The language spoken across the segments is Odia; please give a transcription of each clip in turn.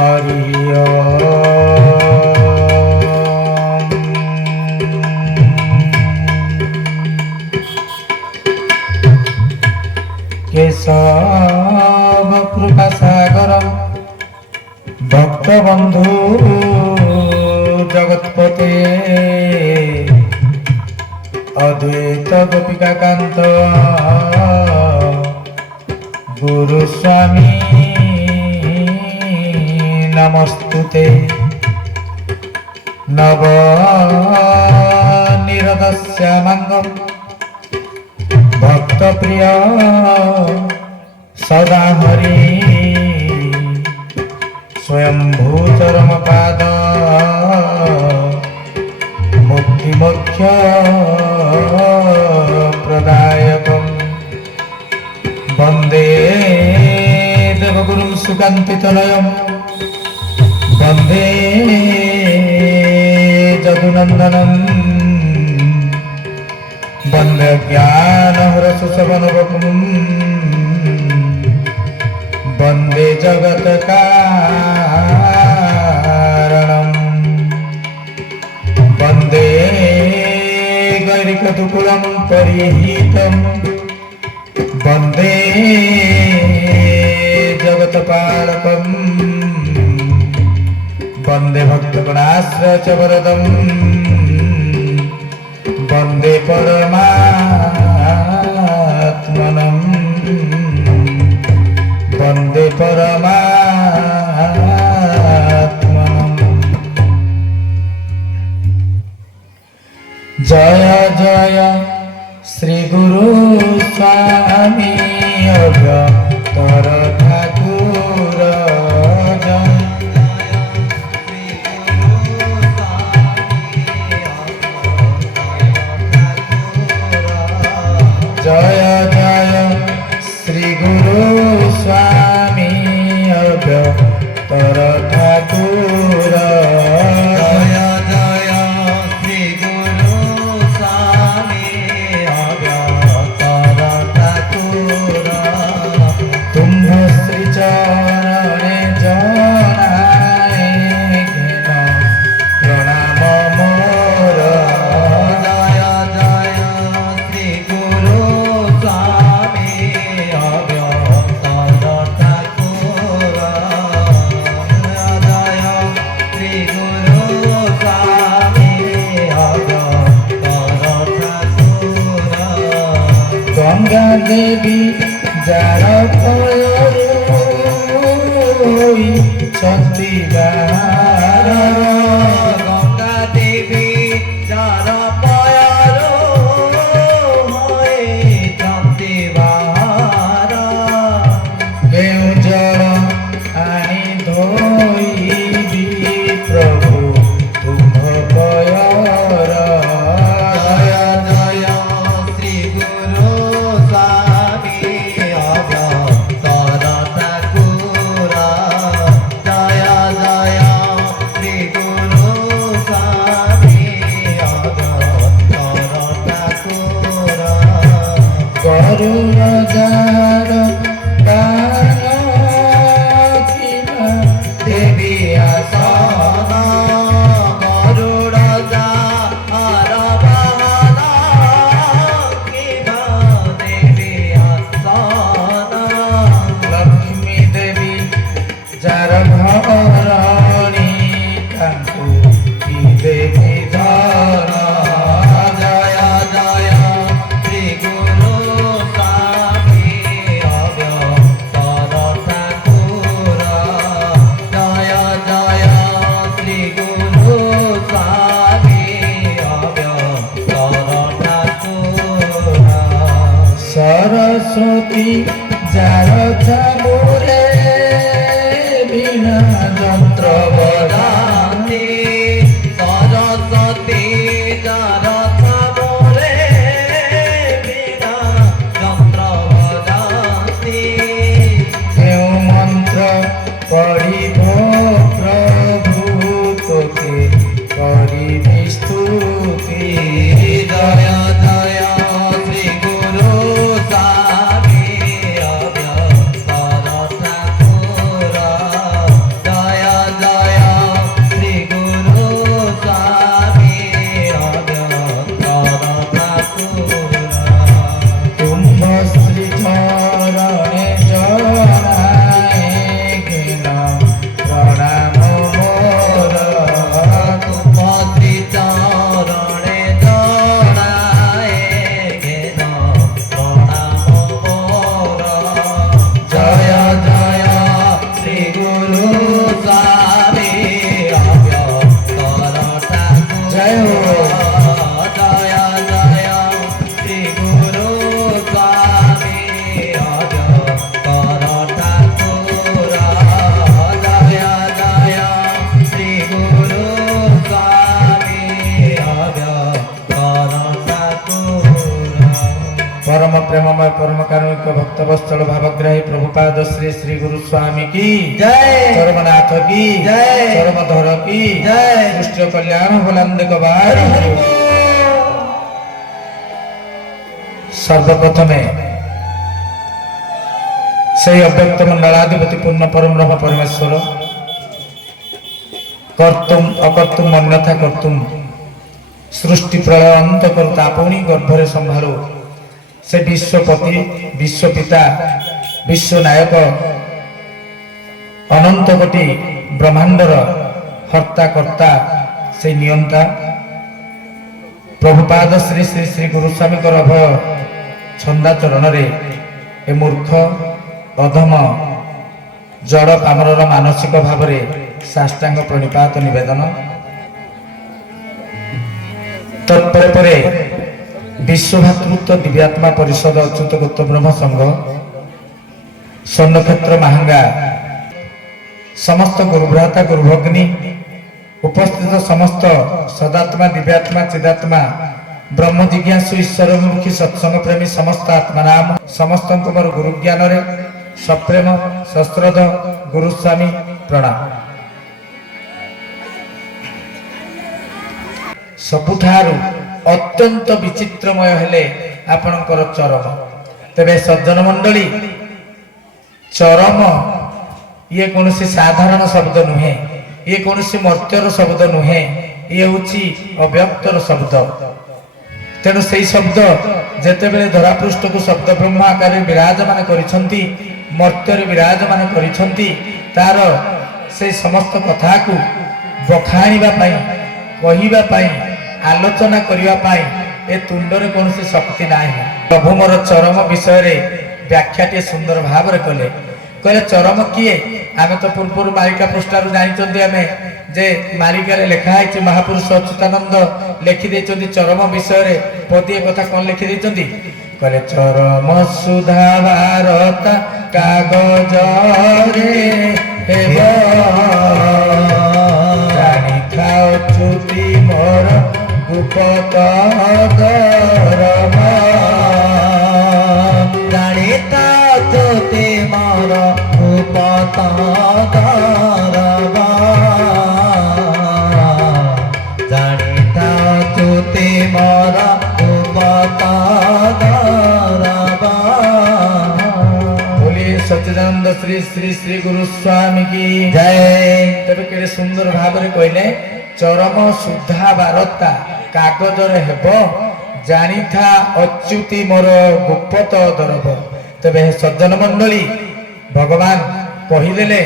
हरि ओम। केशव कृपा सागर भक्तबंधु जगतपते अद्वैत गोपिका कांत गुरुस्वामी नमस्तुते। नवनिरदस्यामङ्गं भक्तप्रिय सदा हरि स्वयंभूचरमपाद मुक्तिमोक्ष प्रदायकं वन्दे देवगुरुं सुकान्तितनयं वन्दे जदुनन्दनं वन्दे ज्ञानहरसुषवनवकुं वन्दे जगत्कारणं वन्दे गैरिकदुकुलं परिहितं वन्दे जगत्पालकं वन्दे भक्तगणाश्रय वरदं वन्दे परमात्मनं वन्दे परमात्मनं। जय जय श्री गुरु स्वामी अभ्यंतर ठाकुर जय जय श्री गुरु स्वामी अभ्यंतर ठाकुर जय जय श्री गुरु स्वामी अभ्यंतर ठाकुर तुम्भ श्री चरणे जनाए प्रणाम मोर जय जय श्री गुरु स्वामी अभ्यंतर ठाकुर जय श्री गुरु स्वामी अभ्यंतर ठाकुर गंगा देवी जार शक्ति गंगा देवी जार पयारो शक्ति केउझर आनी धोइबी प्रभु तुम पयर जय जय श्री गुरु स्वामी अभ्यंतर ठाकुर जय जय श्री गुरु स्वामी अभ्यंतर ठाकुर करुण जार देवी आसन करुण जार देवी आसन लक्ष्मी देवी जार घरणी तांकु देवी धन जय जय श्री गुरु स्वामी अभ्यंतर ठाकुर जय जय श्री गुरु स्वामी अभ्यंतर ठाकुर सरस्वती जार चामुरे बिना यंत्र बजाते सरस्वती जार चामुरे बिना यंत्र बजाते केउ मंत्र पढ़िब प्रभु तोके करिबि स्तुति जय जय श्री गुरु स्वामी अभ्यंतर ठाकुर जय श्री श्री गुरु स्वामी की जय चरमनाथ की जय चरमधर की जय कृष्ण कल्याण बुलंद कबार। सर्वप्रथमे से अव्यक्त मंडलाधिपति पूर्ण परम ब्रह्म परमेश्वर कर्तुम अकर्तुम अन्यथा कर्तुम सृष्टि प्रलय अंत करता पुणी गर्भरे संभालु से विश्वपति विश्वपिता विश्वनायक अनंत कोटि ब्रह्मांडर हर्ता कर्ता से नियंता प्रभुपाद श्री श्री श्री गुरुस्वामी अभय छंदा चरण रे ए मूर्ख अधम जड़ पामर मानसिक भाव साष्टांग प्रणिपात निवेदन। तत्परे विश्वभातृत्व दिव्यात्मा परिषद अच्युत गौतम ब्रह्म संघ स्वर्णक्षेत्र महांगा समस्त गुरुभ्राता गुरुभग्नि उपस्थित समस्त सदात्मा दिव्यात्मा चिदात्मा ब्रह्म जिज्ञासु ईश्वरमुखी सत्संग प्रेमी समस्त आत्मा नाम समस्त मोर गुरु ज्ञान रे सप्रेम सश्रद्ध गुरुस्वामी प्रणाम। सबुठारु अत्यंत विचित्रमय हेले आपणकर चरम। तेबे सज्जन मंडली चरम ये कौन साधारण शब्द नुहे, ये कौन मर्त्यर शब्द नुहे, ये हूँ अव्यक्तर शब्द। तेणु से शब्द जेतेबेले धरापृष्ठ को शब्द ब्रह्म आकार विराजमान करिसंती मर्त्य विराजमान करिसंती तार से समस्त कथा को बखाणिबा पई कहिबा पई आलोचना करिबा पई ए तुंडरे कौन शक्ति नाही। प्रभु मोर चरम विषय रे व्याख्याटे सुंदर भाव कले कहले चरम किए आमे तो पूर्व मालिका पृष्ठार जानी आमे जे मालिकार लिखाई महापुरुष अच्युतानंद लिखि देइछन्ति चरम विषय रे पदिए कथा कौन लिखि देइछन्ति कहले चरम सुधा भारता कागज रे हेबो जानी खाओ चुति मोर गुप्त दरम जानिता चुति मोर गुप्त दरम जानिता चुति मोर गुप्त दरम। बोलिए सच्चिदानंद श्री श्री श्री गुरु स्वामी की जय। तेरे केड़े सुंदर भाव रे कहले चरम सुधा बारता कागज रे हेबो जानी था अच्युति मोर गुप्त दरब। तेबे सज्जन मंडली भगवान कहिदेले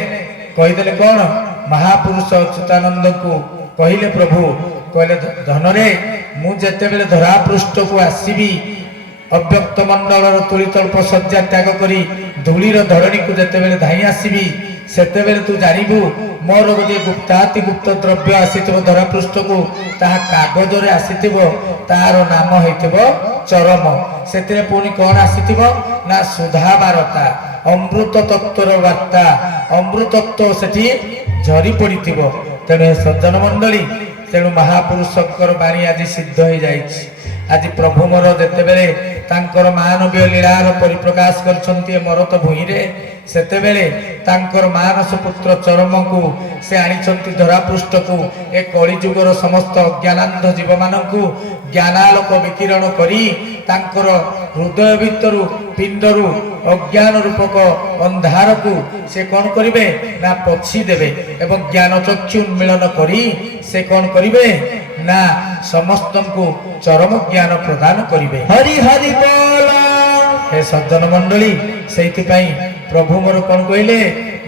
कौन महापुरुष अच्युतानंद को कहले प्रभु कहले धन रे मु जेते बेले धरापृष्ठ को आसीबी अव्यक्त मंडलर तुलितल्प सज्जा त्याग करी धूलीर धरणी को जेते बेले धाई आसीबी सेते बेले तू जानिबू मोर गोटे गुप्ताति गुप्त द्रव्य आसीथिबो धरापृष्ठ को ताहा कागज रे आसीथिबो तार नाम हेतिबो चरम। सेतिरे पुनी कोन आसीथिबो ना सुधा बारता अमृत तत्वर वार्ता अमृतत्व सेठी झरी पड़िथिबो। तेणु सज्जन मंडली तेणु महापुरुषकर बाणी आज सिद्ध हो जाइछि। आज प्रभु मोर जेतेबेले तांकर मानवीय लीलार परिप्रकाश करछन्ति मरत भूई रे सेतेबेले तांकर मानस पुत्र चरम को से आनिछन्ति धरापृष्ठ को ए कली जुगर समस्त अज्ञानांध जीव मानकु ज्ञानालोक विकिरण करी तांकर हृदय भितरु पिंडरु अज्ञान रूपक अंधार को से कौन करिवे ना पछी देवे एवं ज्ञान चक्षु उन्मिलन करी से कौन करिवे ना समस्त को चरम ज्ञान प्रदान करिवे। हरि हरि बोल। हे सज्जन मंडली से प्रभु मोर कौन कहले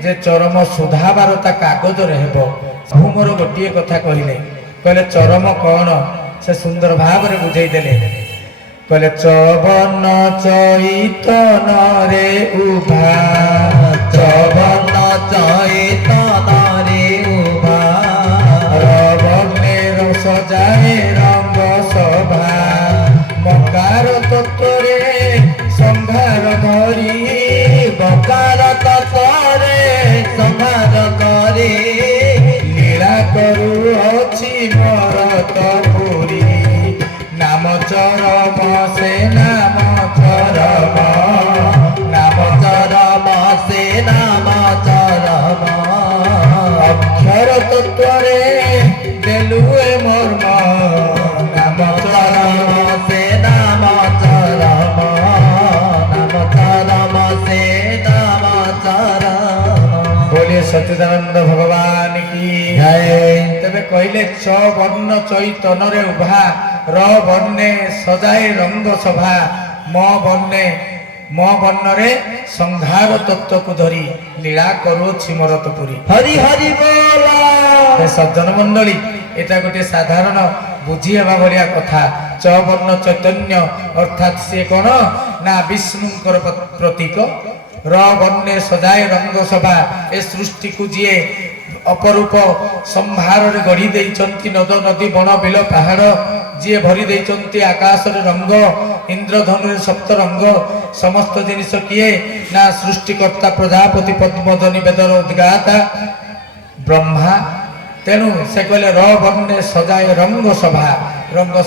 जे चरम सुधा बारता कागज रे हेबो। प्रभु मोर गोटे कथा कहले कहले चरम कौन से सुंदर भाव रे बुझाई देले कहले चवन चैतन रे उभा चवन चैतन रे उभा रवनेर सजाए रंग सभा मकार तत्वरे संभार धरी बकार तत्वरे संभार करी लीला करू अछि भरत पुरी नाम चरम से नाम चरम नाम चरम से ତତ୍ଵରେ ଦେଲୁ ଏ ମର୍ମ ନାମ ଚରମ ସେ ନାମ ଚରମ ନାମ ଚରମ ସେ ନାମ ଚରମ बोलिए सच्चिदानंद भगवान की ଜୟ तेबे कहले च वर्ण चैतन्य उभा र वर्णे सजाए रंग सभा म वर्णरे संहार तत्व को धरी लीला करुछि मरतपुरी हरि हरि बोला हे सज्जन मंडली एटा गोटे साधारण बुझी हेबा भलिया कथा च वर्ण चैतन्य अर्थात से कोन ना विष्णुकर प्रतीक र वर्णे सजाए रंग सभा ए सृष्टि को जिए अपरूप संहार रे गढ़ी देइचंती नद नदी बन बिल पहाड़ जिए भरी देइचंती आकाश रे रंग इंद्रधनु रे सप्त रंग समस्त जिनिस किए ना सृष्टिकर्ता प्रजापति पद्मजनी वेदर उद्गाता ब्रह्मा तेणु से कहले र वर्णे सजाए रंग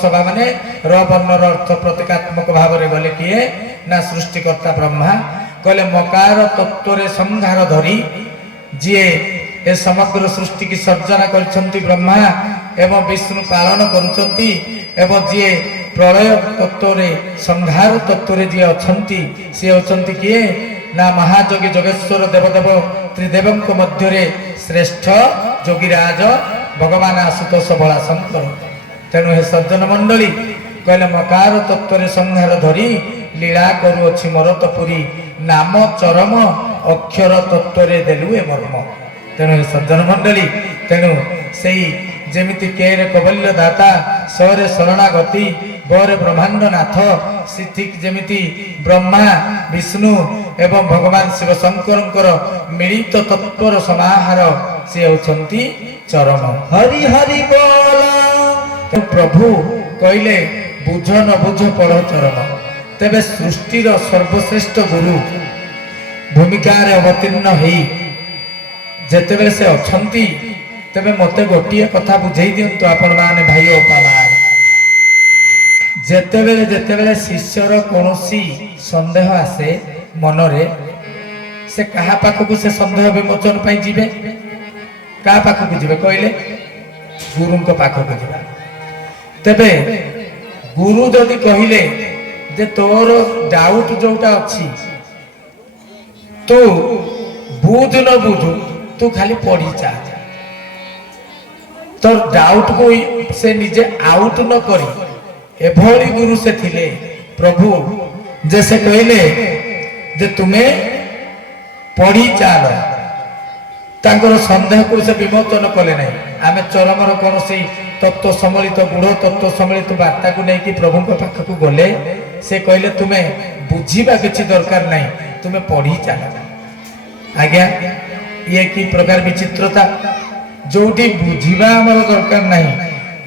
सभा माने र वर्णर अर्थ प्रतीकात्मक भाव रे गले किए ना सृष्टिकर्ता ब्रह्मा कहले मकार तत्व रे संहार धरी जिए ए समग्र सृष्टि की सर्जना करछंती ब्रह्मा एवं विष्णु पालन करुछंती एवं जिए प्रलय तत्व रे संहार तत्व रे जिए अछंती से अछंती किए ना महायोगी जोगेश्वर देवदेव त्रिदेवंक मध्य रे श्रेष्ठ जोगीराज भगवान आशुतोष बला शंकर तेणु हे सज्जन मंडली कहले मकार तत्व रे संहार धरी लीला करुअछि मरतपुरी नाम चरम अक्षर तत्व रे देलु ए मर्म तेणु हे सज्जन मंडली तेणु सेई जेमिति केरे कबल्य दाता सरे शरणागति बर ब्रह्मांड नाथ सिथिक जेमिति ब्रह्मा विष्णु एवं भगवान शिव शंकरंकर मिलित तत्वर समाहार से होछंती चरम हरि हरि बोला प्रभु कहले बुझ न बुझ पढ़ चरम तेबे सृष्टिर सर्वश्रेष्ठ गुरु भूमिका रे अवतीर्ण हेई जेतेबेले से अछंती तेबे मते गोटिए कथा बुझेई दियंतु आपण माने भाई ओ पाला जेतेबेले शिष्यर कोनोसी संदेह आसे मनरे से कहा पाखकु से संदेह विमोचन पाई जिवे कहा पाखकु जिवे कहले गुरुंको पाखकु जिवे तेबे गुरु जदि कहिले जे तोर डाउट जोटा अछि तू बुझ न बुझ तू खाली पढ़ी चा तोर डाउट को से निजे आउट न करी एभली गुरु से थिले प्रभु जैसे कहले जे तुम्हें पढ़ी चाल तांकर संदेह को से विमोचन कले नहीं आमे चरमर कौन से तत्व सम्मिलित गुण तत्व सम्मिलित वार्ता को नहीं कि प्रभु पाख को गले से कहले तुम्हें बुझीबा किछि दरकार नहीं तुम्हें पढ़ी चाल आज्ञा ये कि प्रकार विचित्रता जोटी बुझीबा हमर दरकार नहीं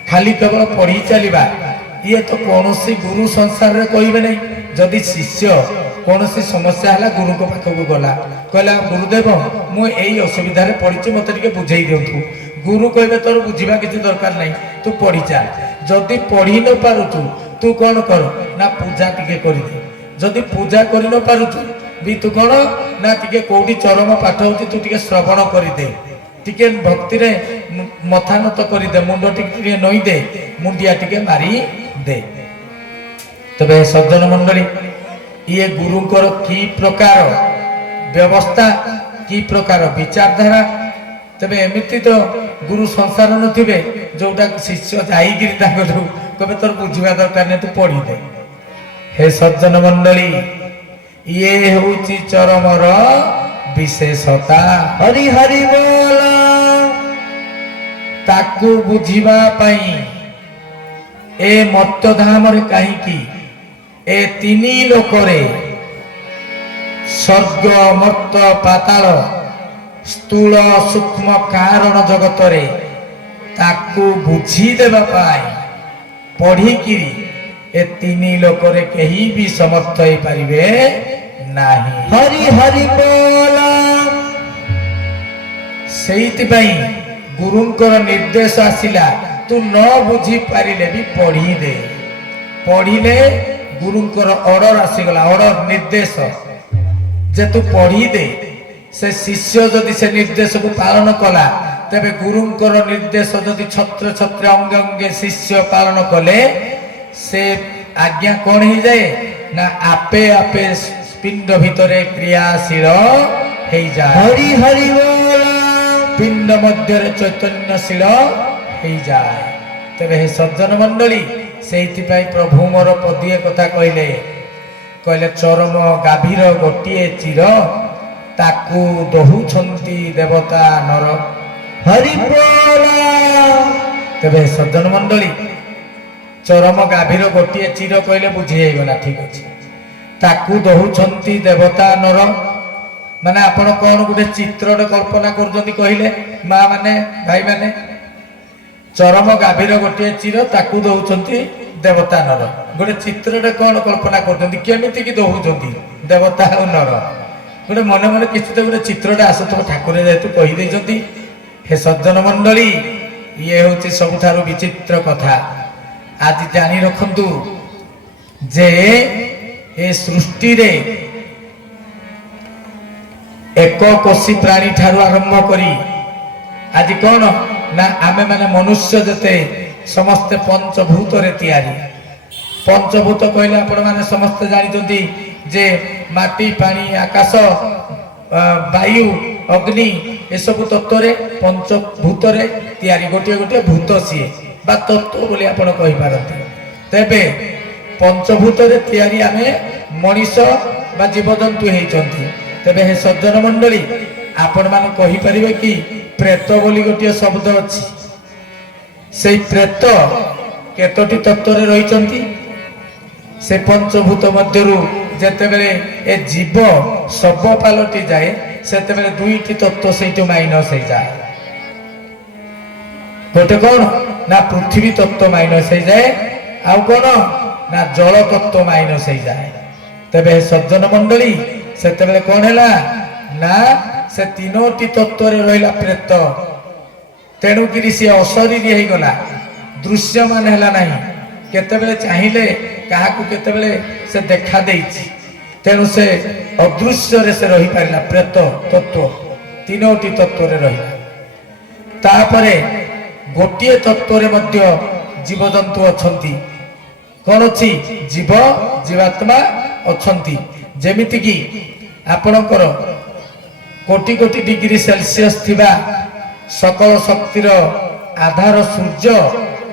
खाली केवल पढ़ी चलिबा ये तो कौन सी गुरु संसार रे कहबे नहीं जदि शिष्य कौन सी समस्या हला गुरु को पाख को गला कहला गुरुदेव मु एई असुविधा रे पड़िछि मते टिके बुझेई दियंतु गुरु कहबे तोर बुझीबा किछि दरकार नहीं तू पढ़ी चा जदि पढ़ी न पारुछु तू कौन कर ना पूजा टिके करि दे जदि पूजा करि न पारुछु भी तू कौन ना टिके कोडी चरम पाठ होछि तू टिके श्रवण करि दे टिके भक्ति रे मथा नत करि दे मुंड टिके नई दे मुंडिया टिके मारी दे तबे सज्जन मंडली ये गुरुंकर की प्रकार व्यवस्था की प्रकार विचारधारा तबे एमिति तो गुरु संसार नथिबे जोटा शिष्य जाईगिरी ताकरू कबे तोर बुझिबा दरकार ने तू पढ़ी दे हे सज्जन मंडली ये होची चरमर विशेषता हरि हरि बोला ताकू बुझिबा पई ए मत्तधाम रे काहे की ए तिनी लोकरे स्वर्ग मर्त पाताल स्थूल सूक्ष्म कारण जगत रे ताकू बुझी देबा पाई पढ़ी किरी ए तिनी लोकरे केही भी समर्थ होई परिबे नाही हरि हरि बोला सेइति पई गुरुंकर निर्देश आसिला तू न बुझी पारिले भी पढ़ी दे पढ़िले गुरुंकर ऑर्डर आसीगला ऑर्डर निर्देश जे तू पढ़ी दे से शिष्य जदि से निर्देश को पालन कला ତେବେ ଗୁରୁଙ୍କର ନିର୍ଦ୍ଦେଶ ଯଦି ଛତ୍ର ଛତ୍ର ଅଙ୍ଗେ ଅଙ୍ଗେ ଶିଷ୍ୟ ପାଳନ କଲେ ସେ ଆଜ୍ଞା କଣ ହେଇଯାଏ ନା ଆପେ ଆପେ ପିଣ୍ଡ ଭିତରେ କ୍ରିୟାଶୀଳ ହେଇଯାଏ। ହରି ହରି ବୋଲ ପିଣ୍ଡ ମଧ୍ୟରେ ଚୈତନ୍ୟଶୀଳ ହେଇଯାଏ। ତେବେ ହେ ସଜ୍ଜନ ମଣ୍ଡଳୀ ସେଇଥିପାଇଁ ପ୍ରଭୁ ମୋର ପଦିଏ କଥା କହିଲେ ଚରମ ଗାଭୀର ଗୋଟିଏ ଚିର ତାକୁ ଦହୁଛନ୍ତି ଦେବତା ନର। ହରି ବୋଲ ତେବେ ସଜ୍ଜନ ମଣ୍ଡଳୀ ଚରମ ଗାଭୀର ଗୋଟିଏ ଚିର କହିଲେ ବୁଝି ହେଇଗଲା, ଠିକ ଅଛି। ତାକୁ ଦହୁଛନ୍ତି ଦେବତା ନର ମାନେ ଆପଣ କଣ ଗୋଟେ ଚିତ୍ରଟେ କଳ୍ପନା କରୁଛନ୍ତି କହିଲେ ମା ମାନେ ଭାଇ ମାନେ? ଚରମ ଗାଭୀର ଗୋଟିଏ ଚିର ତାକୁ ଦଉଛନ୍ତି ଦେବତା ନର। ଗୋଟେ ଚିତ୍ରଟେ କଣ କଳ୍ପନା କରୁଛନ୍ତି, କେମିତି କି ଦଉଛନ୍ତି ଦେବତା ଆଉ ନର? ଗୋଟେ ମନେ ମନେ କିଛି ତ ଗୋଟେ ଚିତ୍ରଟେ ଆସୁଥିବ, ଠାକୁର ଯେହେତୁ କହିଦେଇଛନ୍ତି। ହେ ସଜ୍ଜନ ମଣ୍ଡଳୀ ଇଏ ହଉଛି ସବୁଠାରୁ ବିଚିତ୍ର କଥା। ଆଜି ଜାଣି ରଖନ୍ତୁ ଯେ ଏ ସୃଷ୍ଟିରେ ଏକ କୋଷୀ ପ୍ରାଣୀ ଠାରୁ ଆରମ୍ଭ କରି ଆଜି କଣ ନା ଆମେ ମାନେ ମନୁଷ୍ୟ ଯେତେ ସମସ୍ତେ ପଞ୍ଚଭୂତରେ ତିଆରି। ପଞ୍ଚଭୂତ କହିଲେ ଆପଣ ମାନେ ସମସ୍ତେ ଜାଣିଛନ୍ତି ଯେ ମାଟି ପାଣି ଆକାଶ ବାୟୁ ଅଗ୍ନି ଏସବୁ ତତ୍ତ୍ୱରେ ପଞ୍ଚଭୂତରେ ତିଆରି। ଗୋଟିଏ ଗୋଟିଏ ଭୂତ ସିଏ ବା ତତ୍ତ୍ୱ ବୋଲି ଆପଣ କହିପାରନ୍ତି। ତେବେ ପଞ୍ଚଭୂତରେ ତିଆରି ଆମେ ମଣିଷ ବା ଜୀବଜନ୍ତୁ ହେଇଛନ୍ତି। ତେବେ ହେ ସଜ୍ଜନ ମଣ୍ଡଳୀ ଆପଣ ମାନେ କହିପାରିବେ କି ପ୍ରେତ ବୋଲି ଗୋଟିଏ ଶବ୍ଦ ଅଛି, ସେଇ ପ୍ରେତ କେତୋଟି ତତ୍ତ୍ୱରେ ରହିଛନ୍ତି? ସେ ପଞ୍ଚଭୂତ ମଧ୍ୟରୁ ଯେତେବେଳେ ଏ ଜୀବ ଶବ ପାଲଟି ଯାଏ ସେତେବେଳେ ଦୁଇଟି ତତ୍ତ୍ୱ ସେଇଠୁ ମାଇନସ ହେଇଯାଏ। ଗୋଟେ କଣ ନା ପୃଥିବୀ ତତ୍ତ୍ୱ ମାଇନସ ହେଇଯାଏ, ଆଉ କଣ ନା ଜଳ ତତ୍ତ୍ୱ ମାଇନସ ହେଇଯାଏ। ତେବେ ସଜ୍ଜନ ମଣ୍ଡଳୀ ସେତେବେଳେ କଣ ହେଲା ନା ସେ ତିନୋଟି ତତ୍ତ୍ୱରେ ରହିଲା ପ୍ରେତ। ତେଣୁକିରି ସିଏ ଅଶରୀରୀ ହେଇଗଲା, ଦୃଶ୍ୟମାନ ହେଲା ନାହିଁ। କେତେବେଳେ ଚାହିଁଲେ କାହାକୁ କେତେବେଳେ ସେ ଦେଖା ଦେଇଛି, ତେଣୁ ସେ ଅଦୃଶ୍ୟରେ ସେ ରହିପାରିଲା। ପ୍ରେତ ତତ୍ତ୍ୱ ତିନୋଟି ତତ୍ତ୍ୱରେ ରହିଲା। ତାପରେ ଗୋଟିଏ ତତ୍ତ୍ୱରେ ମଧ୍ୟ ଜୀବଜନ୍ତୁ ଅଛନ୍ତି। କଣ ଅଛି? ଜୀବ ଜୀବାତ୍ମା ଅଛନ୍ତି। ଯେମିତିକି ଆପଣଙ୍କର କୋଟି କୋଟି ଡିଗ୍ରୀ ସେଲସିୟସ୍ ଥିବା ସକଳ ଶକ୍ତିର ଆଧାର ସୂର୍ଯ୍ୟ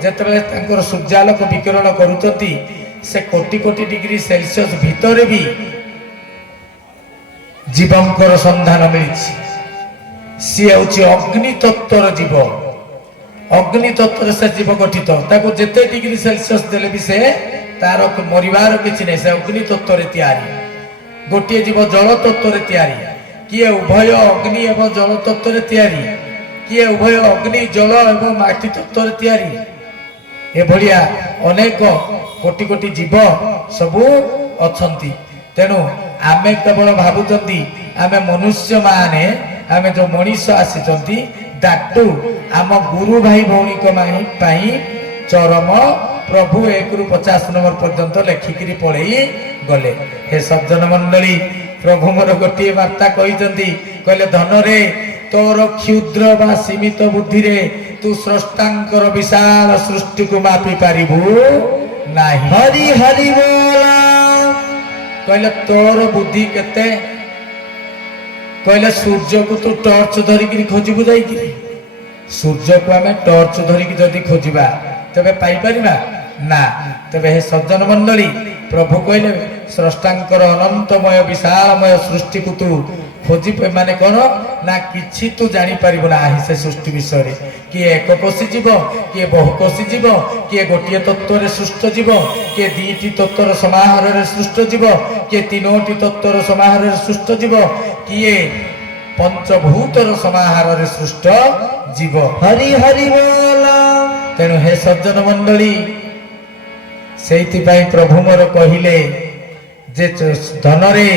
ଯେତେବେଳେ ତାଙ୍କର ସୂର୍ଯ୍ୟାଲୋକ ବିକିରଣ କରୁଛନ୍ତି, ସେ କୋଟି କୋଟି ଡିଗ୍ରୀ ସେଲସିୟସ୍ ଭିତରେ ବି ଜୀବଙ୍କର ସନ୍ଧାନ ମିଳିଛି। ସିଏ ହେଉଛି ଅଗ୍ନି ତତ୍ତ୍ୱର ଜୀବ। ଅଗ୍ନି ତତ୍ତ୍ୱରେ ସେ ଜୀବ ଗଠିତ। ତାକୁ ଯେତେ ଡିଗ୍ରୀ ସେଲସିୟସ୍ ଦେଲେ ବି ସେ ତାର ମରିବାର କିଛି ନାହିଁ, ସେ ଅଗ୍ନି ତତ୍ତ୍ୱରେ ତିଆରି। ଗୋଟିଏ ଜୀବ ଜଳ ତତ୍ତ୍ୱରେ ତିଆରି, କିଏ ଉଭୟ ଅଗ୍ନି ଏବଂ ଜଳ ତତ୍ତ୍ୱରେ ତିଆରି, କିଏ ଉଭୟ ଅଗ୍ନି ଜଳ ଏବଂ ମାଟି ତତ୍ତ୍ୱରେ ତିଆରି। ଏଭଳିଆ ଅନେକ କୋଟି କୋଟି ଜୀବ ସବୁ ଅଛନ୍ତି। ତେଣୁ ଆମେ କେବଳ ଭାବୁଛନ୍ତି ଆମେ ମନୁଷ୍ୟ ମାନେ, ଆମେ ଯୋଉ ମଣିଷ ଆସିଛନ୍ତି ଦାଟୁ ଆମ ଗୁରୁ ଭାଇ ଭଉଣୀଙ୍କ ପାଇଁ ଚରମ ପ୍ରଭୁ 1 ରୁ 50 ନମ୍ବର ପର୍ଯ୍ୟନ୍ତ ଲେଖିକିରି ପଳେଇ ଗଲେ। ହେ ସଜ୍ଜନ ମଣ୍ଡଳୀ ପ୍ରଭୁ ମୋର ଗୋଟିଏ ବାର୍ତ୍ତା କହିଛନ୍ତି, କହିଲେ ଧନରେ ତୋର କ୍ଷୁଦ୍ର ବା ସୀମିତ ବୁଦ୍ଧିରେ ତୁ ସ୍ରଷ୍ଟାଙ୍କର ବିଶାଳ ସୃଷ୍ଟିକୁ ମାପି ପାରିବୁ ନାହିଁ। ହରି ହରି ବୋଲ କହିଲେ ତୋର ବୁଦ୍ଧି କେତେ? କହିଲେ ସୂର୍ଯ୍ୟକୁ ତୁ ଟର୍ଚ୍ଚ ଧରିକିରି ଖୋଜିବୁ ଯାଇକିରି? ସୂର୍ଯ୍ୟକୁ ଆମେ ଟର୍ଚ୍ଚ ଧରିକି ଯଦି ଖୋଜିବା ତେବେ ପାଇପାରିବା ନା। ତେବେ ହେ ସଜ୍ଜନ ମଣ୍ଡଳୀ ପ୍ରଭୁ କହିଲେ ସ୍ରଷ୍ଟାଙ୍କର ଅନନ୍ତମୟ ବିଶାଳମୟ ସୃଷ୍ଟିକୁ ତୁ ଖୋଜି ମାନେ କଣ ନା କିଛି ତୁ ଜାଣିପାରିବୁ ନାହିଁ ସେ ସୃଷ୍ଟି ବିଷୟରେ। କିଏ ଏକକୋଷୀ ଜୀବ, କିଏ ବହୁକୋଷୀ ଜୀବ, କିଏ ଗୋଟିଏ ତତ୍ତ୍ୱରେ ସୃଷ୍ଟ ଜୀବ, କିଏ ଦୁଇଟି ତତ୍ତ୍ୱର ସମାହାରରେ ସୃଷ୍ଟ ଜୀବ, କିଏ ତିନୋଟି ତତ୍ତ୍ୱର ସମାହାରରେ ସୃଷ୍ଟ ଜୀବ, କିଏ ପଞ୍ଚଭୂତର ସମାହାରରେ ସୃଷ୍ଟ ଜୀବ। ହରି ହରି ବୋଲ ତେଣୁ ହେ ସଜ୍ଜନ ମଣ୍ଡଳୀ ସେଇଥିପାଇଁ ପ୍ରଭୁ ମୋର କହିଲେ ଯେ ଧନରେ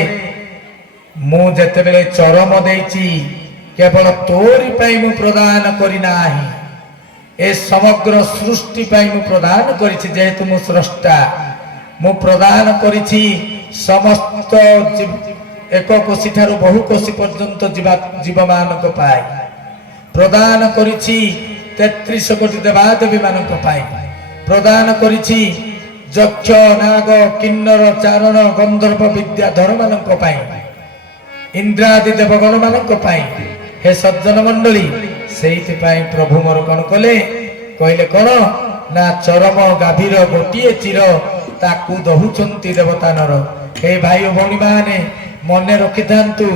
ମୁଁ ଯେତେବେଳେ ଚରମ ଦେଇଛି କେବଳ ତୋରି ପାଇଁ ମୁଁ ପ୍ରଦାନ କରିନାହିଁ, ଏ ସମଗ୍ର ସୃଷ୍ଟି ପାଇଁ ମୁଁ ପ୍ରଦାନ କରିଛି। ଯେହେତୁ ମୁଁ ସ୍ରଷ୍ଟା, ମୁଁ ପ୍ରଦାନ କରିଛି ସମସ୍ତ ଏକ କୋଷୀ ଠାରୁ ବହୁ କୋଷୀ ପର୍ଯ୍ୟନ୍ତ ଜୀବମାନଙ୍କ ପାଇଁ। ପ୍ରଦାନ କରିଛି 33 କୋଟି ଦେବାଦେବୀ ମାନଙ୍କ ପାଇଁ, ପ୍ରଦାନ କରିଛି ଯକ୍ଷ ନାଗ କିନ୍ନର ଚାରଣ ଗନ୍ଧର୍ବ ବିଦ୍ୟାଧର ମାନଙ୍କ ପାଇଁ, ଇନ୍ଦ୍ରାଦି ଦେବଗଣ ମାନଙ୍କ ପାଇଁ। ହେ ସଜ୍ଜନ ମଣ୍ଡଳୀ, ସେଇଥିପାଇଁ ପ୍ରଭୁ ମୋର କଣ କଲେ କହିଲେ, କଣ ନା ଚରମ ଗାଭୀର ଗୋଟିଏ ଚିର ତାକୁ ଦହୁଛନ୍ତି ଦେବତାନର। ହେ ଭାଇ ଓ ଭଉଣୀ ମାନେ ମନେ ରଖିଥାନ୍ତୁ,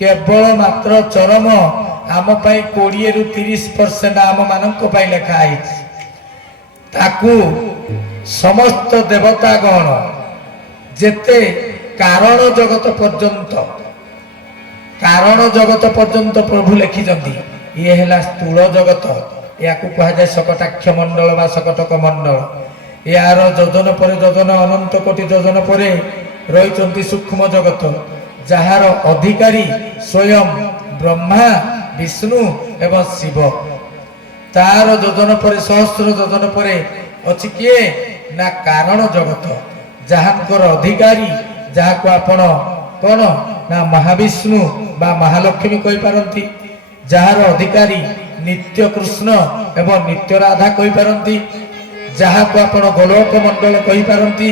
କେବଳ ମାତ୍ର ଚରମ ଆମ ପାଇଁ 20 ରୁ 30% ଆମ ମାନଙ୍କ ପାଇଁ ଲେଖା ହେଇଛି। ତାକୁ ସମସ୍ତ ଦେବତା ଗଣ ଯେତେ କାରଣ ଜଗତ ପର୍ଯ୍ୟନ୍ତ ପ୍ରଭୁ ଲେଖିଛନ୍ତି। ଇଏ ହେଲା ସ୍ଥୂଳ ଜଗତ, ଏହାକୁ କୁହାଯାଏ ଶକଟାକ୍ଷ ମଣ୍ଡଳ ବା ଶକଟକ ମଣ୍ଡଳ। ଏହାର ଯୋଜନ ପରେ ଯୋଜନ, ଅନନ୍ତ କୋଟି ଯୋଜନ ପରେ ରହିଛନ୍ତି ସୂକ୍ଷ୍ମ ଜଗତ, ଯାହାର ଅଧିକାରୀ ସ୍ୱୟଂ ବ୍ରହ୍ମା ବିଷ୍ଣୁ ଏବଂ ଶିବ। ତାର ଯୋଜନ ପରେ ସହସ୍ର ଯୋଜନ ପରେ ଅଛି କିଏ ନା କାରଣ ଜଗତ, ଯାହାଙ୍କର ଅଧିକାରୀ, ଯାହାକୁ ଆପଣ କଣ ନା ମହାବିଷ୍ଣୁ ବା ମହାଲକ୍ଷ୍ମୀ କହିପାରନ୍ତି, ଯାହାର ଅଧିକାରୀ ନିତ୍ୟ କୃଷ୍ଣ ଏବଂ ନିତ୍ୟ ରାଧା କହିପାରନ୍ତି, ଯାହାକୁ ଆପଣ ଗୋଲୋକ ମଣ୍ଡଳ କହିପାରନ୍ତି,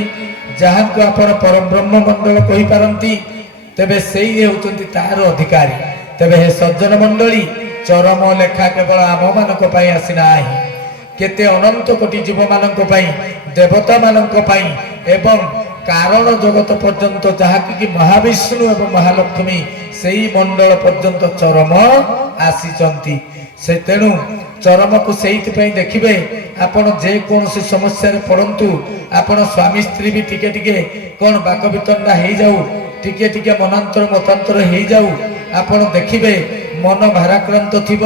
ଯାହାକୁ ଆପଣ ପରବ୍ରହ୍ମ ମଣ୍ଡଳ କହିପାରନ୍ତି। ତେବେ ସେଇ ହେଉଛନ୍ତି ତାର ଅଧିକାରୀ। ତେବେ ହେ ସଜ୍ଜନ ମଣ୍ଡଳୀ, ଚରମ ଲେଖା କେବଳ ଆମ ମାନଙ୍କ ପାଇଁ ଆସିନାହିଁ, କେତେ ଅନନ୍ତ କୋଟି ଜୀବ ମାନଙ୍କ ପାଇଁ, ଦେବତା ମାନଙ୍କ ପାଇଁ ଏବଂ କାରଣ ଜଗତ ପର୍ଯ୍ୟନ୍ତ, ଯାହାକି କି ମହାବିଷ୍ଣୁ ଏବଂ ମହାଲକ୍ଷ୍ମୀ ସେଇ ମଣ୍ଡଳ ପର୍ଯ୍ୟନ୍ତ ଚରମ ଆସିଛନ୍ତି। ସେ ତେଣୁ ଚରମକୁ ସେଇଥିପାଇଁ ଦେଖିବେ, ଆପଣ ଯେକୌଣସି ସମସ୍ୟାରେ ପଡ଼ନ୍ତୁ, ଆପଣ ସ୍ୱାମୀ ସ୍ତ୍ରୀ ବି ଟିକେ ଟିକେ କଣ ବାକ ବିତଣ୍ଡା ହେଇଯାଉ, ଟିକେ ଟିକେ ମନାନ୍ତର ମତାନ୍ତର ହେଇଯାଉ, ଆପଣ ଦେଖିବେ ମନ ଭାରାକ୍ରାନ୍ତ ଥିବ।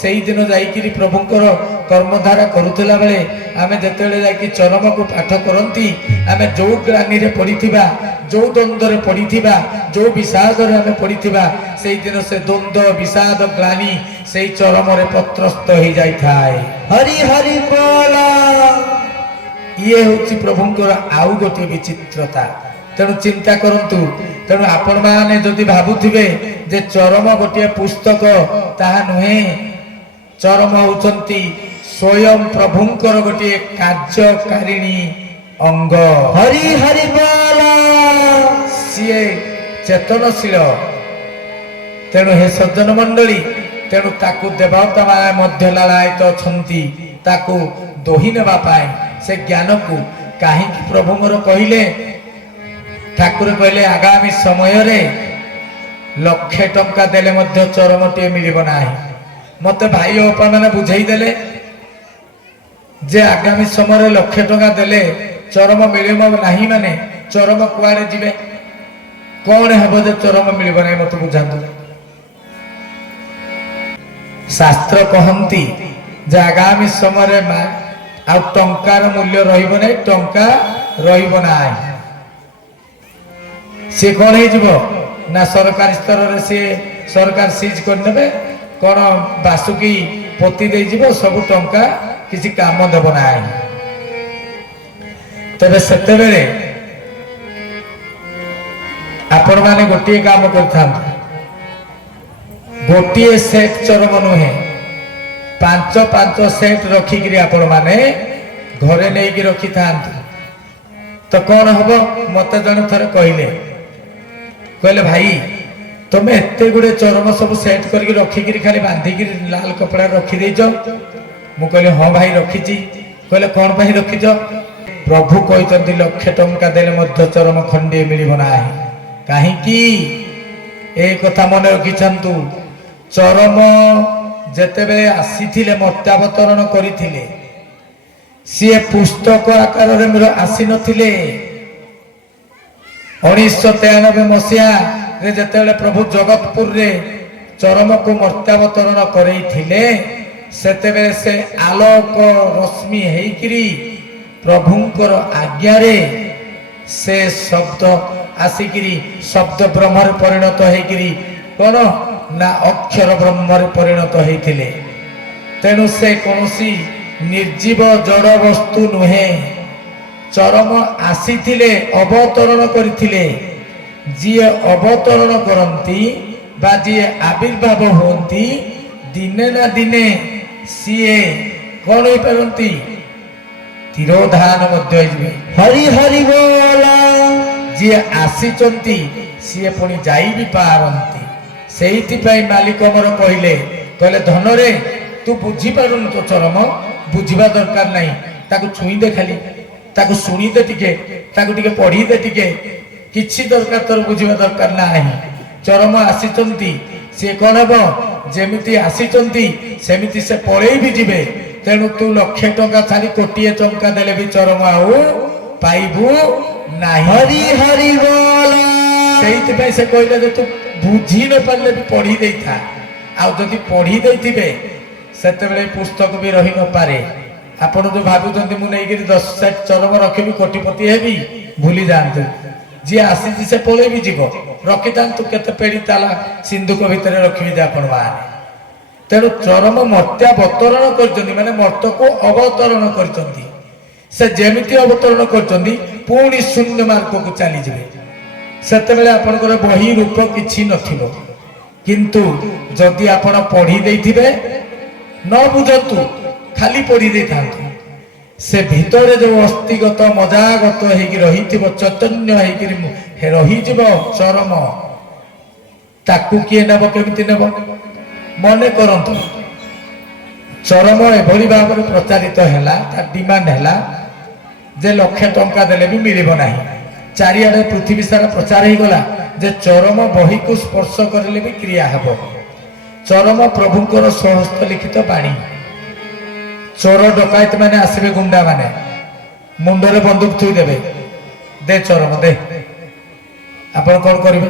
ସେଇଦିନ ଯାଇକିରି ପ୍ରଭୁଙ୍କର କର୍ମଧାରା କରୁଥିଲା ବେଳେ ଆମେ ଯେତେବେଳେ ଯାଇକି ଚରମକୁ ପାଠ କରନ୍ତି, ଆମେ ଯୋଉ ଗ୍ଲାନିରେ ପଡ଼ିଥିବା, ଯୋଉ ଦ୍ୱନ୍ଦ୍ୱରେ ପଡ଼ିଥିବା, ଯୋଉ ବିଷାଦରେ ଆମେ ପଡ଼ିଥିବା, ସେଇଦିନ ସେ ଦ୍ୱନ୍ଦ୍ୱ ବିଷାଦ ଗ୍ଲାନି ସେଇ ଚରମରେ ପତ୍ରସ୍ଥ ହେଇଯାଇଥାଏ। ହରି ହରି ବୋଲ। ଇଏ ହେଉଛି ପ୍ରଭୁଙ୍କର ଆଉ ଗୋଟିଏ ବିଚିତ୍ରତା। ତେଣୁ ଚିନ୍ତା କରନ୍ତୁ। ତେଣୁ ଆପଣମାନେ ଯଦି ଭାବୁଥିବେ ଯେ ଚରମ ଗୋଟିଏ ପୁସ୍ତକ, ତାହା ନୁହେଁ। ଚରମ ହେଉଛନ୍ତି ସ୍ୱୟଂ ପ୍ରଭୁଙ୍କର ଗୋଟିଏ କାର୍ଯ୍ୟକାରିଣୀ ଅଙ୍ଗ। ହରି ହରି ବୋଲ। ସିଏ ଚେତନଶୀଳ। ତେଣୁ ହେ ସଜ୍ଜନ ମଣ୍ଡଳୀ, ତେଣୁ ତାକୁ ଦେବତା ମାନେ ମଧ୍ୟ ଲାଳାୟିତ ଅଛନ୍ତି ତାକୁ ଦୋହି ନେବା ପାଇଁ। ସେ ଜ୍ଞାନକୁ କାହିଁକି ପ୍ରଭୁ ମୋର କହିଲେ, ଠାକୁର କହିଲେ ଆଗାମୀ ସମୟରେ 1,00,000 ଟଙ୍କା ଦେଲେ ମଧ୍ୟ ଚରମଟିଏ ମିଳିବ ନାହିଁ। ମତେ ଭାଇ ଓ ବାପା ମାନେ ବୁଝେଇ ଦେଲେ ଯେ ଆଗାମୀ ସମୟରେ 1,00,000 ଟଙ୍କା ଦେଲେ ଚରମ ମିଳିବ ନାହିଁ, ମାନେ ଚରମ କୁଆଡେ ଯିବେ, କଣ ହେବ ଯେ ଚରମ ମିଳିବ ନାହିଁ, ମତେ ବୁଝାନ୍ତୁ। ଶାସ୍ତ୍ର କହନ୍ତି ଯେ ଆଗାମୀ ସମୟରେ ଆଉ ଟଙ୍କାର ମୂଲ୍ୟ ରହିବ ନାହିଁ, ଟଙ୍କା ରହିବ ନାହିଁ। ସିଏ କଣ ହେଇଯିବ ନା ସରକାରୀ ସ୍ତରରେ ସିଏ ସରକାର ସିଜ୍ କରିନେବେ, କଣ ବାସୁକି ପୋତି ଦେଇଯିବ, ସବୁ ଟଙ୍କା କିଛି କାମ ଦେବ ନାହିଁ। ତେବେ ସେତେବେଳେ ଆପଣ ମାନେ ଗୋଟିଏ କାମ କରିଥାନ୍ତି, ଗୋଟିଏ ସେଟ୍ ଚରମ ନୁହେଁ, 5 ସେଟ୍ ରଖିକିରି ଆପଣ ମାନେ ଘରେ ନେଇକି ରଖିଥାନ୍ତୁ। ତ କଣ ହବ, ମତେ ଜଣେ ଥରେ କହିଲେ ଭାଇ ତମେ ଏତେ ଗୁଡେ ଚରମ ସବୁ ସେଟ୍ କରିକି ରଖିକିରି ଖାଲି ବାନ୍ଧିକିରି ଲାଲ କପଡା ରଖିଦେଇଛ। ମୁଁ କହିଲି ହଁ ଭାଇ ରଖିଛି। କହିଲେ କଣ ପାଇଁ ରଖିଛ? ପ୍ରଭୁ କହିଛନ୍ତି 1,00,000 ଟଙ୍କା ଦେଲେ ମଧ୍ୟ ଚରମ ଖଣ୍ଡିଏ ମିଳିବ ନାହିଁ। କାହିଁକି? ଏ କଥା ମନେ ରଖିଥାନ୍ତୁ। ଚରମ ଯେତେବେଳେ ଆସିଥିଲେ, ମର୍ତ୍ତ୍ୟାବତରଣ କରିଥିଲେ, ସିଏ ପୁସ୍ତକ ଆକାରରେ ଆସିନଥିଲେ। 1993 ମସିହାରେ ଯେତେବେଳେ ପ୍ରଭୁ ଜଗତପୁରରେ ଚରମକୁ ମର୍ତ୍ତ୍ୟାବତରଣ କରେଇଥିଲେ, ସେତେବେଳେ ସେ ଆଲୋକ ରଶ୍ମି ହେଇକିରି ପ୍ରଭୁଙ୍କର ଆଜ୍ଞାରେ ସେ ଶବ୍ଦ ଆସିକିରି ଶବ୍ଦ ବ୍ରହ୍ମରେ ପରିଣତ ହେଇକିରି କଣ ନା ଅକ୍ଷର ବ୍ରହ୍ମରେ ପରିଣତ ହେଇଥିଲେ। ତେଣୁ ସେ କୌଣସି ନିର୍ଜୀବ ଜଡ଼ ବସ୍ତୁ ନୁହେଁ। ଚରମ ଆସିଥିଲେ, ଅବତରଣ କରିଥିଲେ। ଯିଏ ଅବତରଣ କରନ୍ତି ବା ଯିଏ ଆବିର୍ଭାବ ହୁଅନ୍ତି, ଦିନେ ନା ଦିନେ ସିଏ କଣ ହେଇପାରନ୍ତି ତିରୋଧାନ ମଧ୍ୟ ହେଇଯିବେ। ହରି ହରି ବୋଲ ଯିଏ ଆସିଛନ୍ତି ସିଏ ପୁଣି ଯାଇ ବି ପାରନ୍ତି। ସେଇଥିପାଇଁ ମାଲିକ ମୋର କହିଲେ ଧନରେ ତୁ ବୁଝିପାରୁନୁ ତୋ ଚରମ ବୁଝିବା ଦରକାର ନାହିଁ, ତାକୁ ଛୁଇଁଦେ, ଖାଲି ତାକୁ ଶୁଣିଦେ, ଟିକେ ତାକୁ ଟିକେ ପଢିଦେ, ଟିକେ କିଛି ଦରକାର ତୋର ବୁଝିବା ଦରକାର ନାହିଁ। ଚରମ ଆସିଛନ୍ତି, ସିଏ କଣ ହେବ ଯେମିତି ଆସିଛନ୍ତି ସେମିତି ସେ ପଳେଇ ବି ଯିବେ। ତେଣୁ ତୁ ଲକ୍ଷେ ଟଙ୍କା ଛାଡି କୋଟିଏ ଟଙ୍କା ଦେଲେ ବି ଚରମ ଆଉ ପାଇବୁ ନାହିଁ। ହରି ହରି ବୋଲ ସେଇଥିପାଇଁ ସେ କହିଲେ ଯେ ତୁ ବୁଝି ନ ପାରିଲେ ବି ପଢି ଦେଇଥା। ଆଉ ଯଦି ପଢି ଦେଇଥିବେ ସେତେବେଳେ ପୁସ୍ତକ ବି ରହି ନପାରେ। ଆପଣ ଯୋଉ ଭାବୁଛନ୍ତି ମୁଁ ନେଇକିରି 10 ସେଟ୍ ଚରମ ରଖିବି କୋଟିପତି ହେବି, ଭୁଲି ଯାଆନ୍ତୁ। ଯିଏ ଆସିଛି ସେ ପଳେଇ ବି ଯିବ। ରଖିଥାନ୍ତୁ କେତେ ପେଡି ତାଲା ସିନ୍ଧୁକ ଭିତରେ ରଖିବି ଯେ ଆପଣ ବାହାରେ। ତେଣୁ ଚରମ ମର୍ତ୍ତ୍ୟାବତରଣ କରିଛନ୍ତି, ମାନେ ମର୍ତ୍ତ୍ୟକୁ ଅବତରଣ କରିଛନ୍ତି। ସେ ଯେମିତି ଅବତରଣ କରିଛନ୍ତି ପୁଣି ଶୂନ୍ୟ ମାର୍ଗକୁ ଚାଲିଯିବେ। ସେତେବେଳେ ଆପଣଙ୍କର ବହି ରୂପ କିଛି ନଥିବ। କିନ୍ତୁ ଯଦି ଆପଣ ପଢି ଦେଇଥିବେ, ନ ବୁଝନ୍ତୁ, ଖାଲି ପଢି ଦେଇଥାନ୍ତୁ, ସେ ଭିତରେ ଯୋଉ ଅସ୍ଥିଗତ ମଜାଗତ ହେଇକି ରହିଥିବ, ଚୈତନ୍ୟ ହେଇକି ରହିଯିବ ଚରମ, ତାକୁ କିଏ ନେବ, କେମିତି ନେବ? ମନେ କରନ୍ତୁ, ଚରମ ଏଭଳି ଭାବରେ ପ୍ରଚାରିତ ହେଲା, ତାର ଡିମାଣ୍ଡ ହେଲା ଯେ ଲକ୍ଷେ ଟଙ୍କା ଦେଲେ ବି ମିଳିବ ନାହିଁ। ଚାରିଆଡେ ପୃଥିବୀ ସାରା ପ୍ରଚାର ହେଇଗଲା ଯେ ଚରମ ବହିକୁ ସ୍ପର୍ଶ କରିଲେ ବି କ୍ରିୟା ହେବ। ଚରମ ପ୍ରଭୁଙ୍କର ସ୍ୱହସ୍ତ ଲିଖିତ ବାଣୀ। ଚୋର ଡକାୟତ ମାନେ ଆସିବେ, ଗୁଣ୍ଡା ମାନେ ମୁଣ୍ଡରେ ବନ୍ଧୁକ ଥୋଇଦେବେ, ଦେ ଚରମ ଦେ। ଆପଣ କଣ କରିବେ?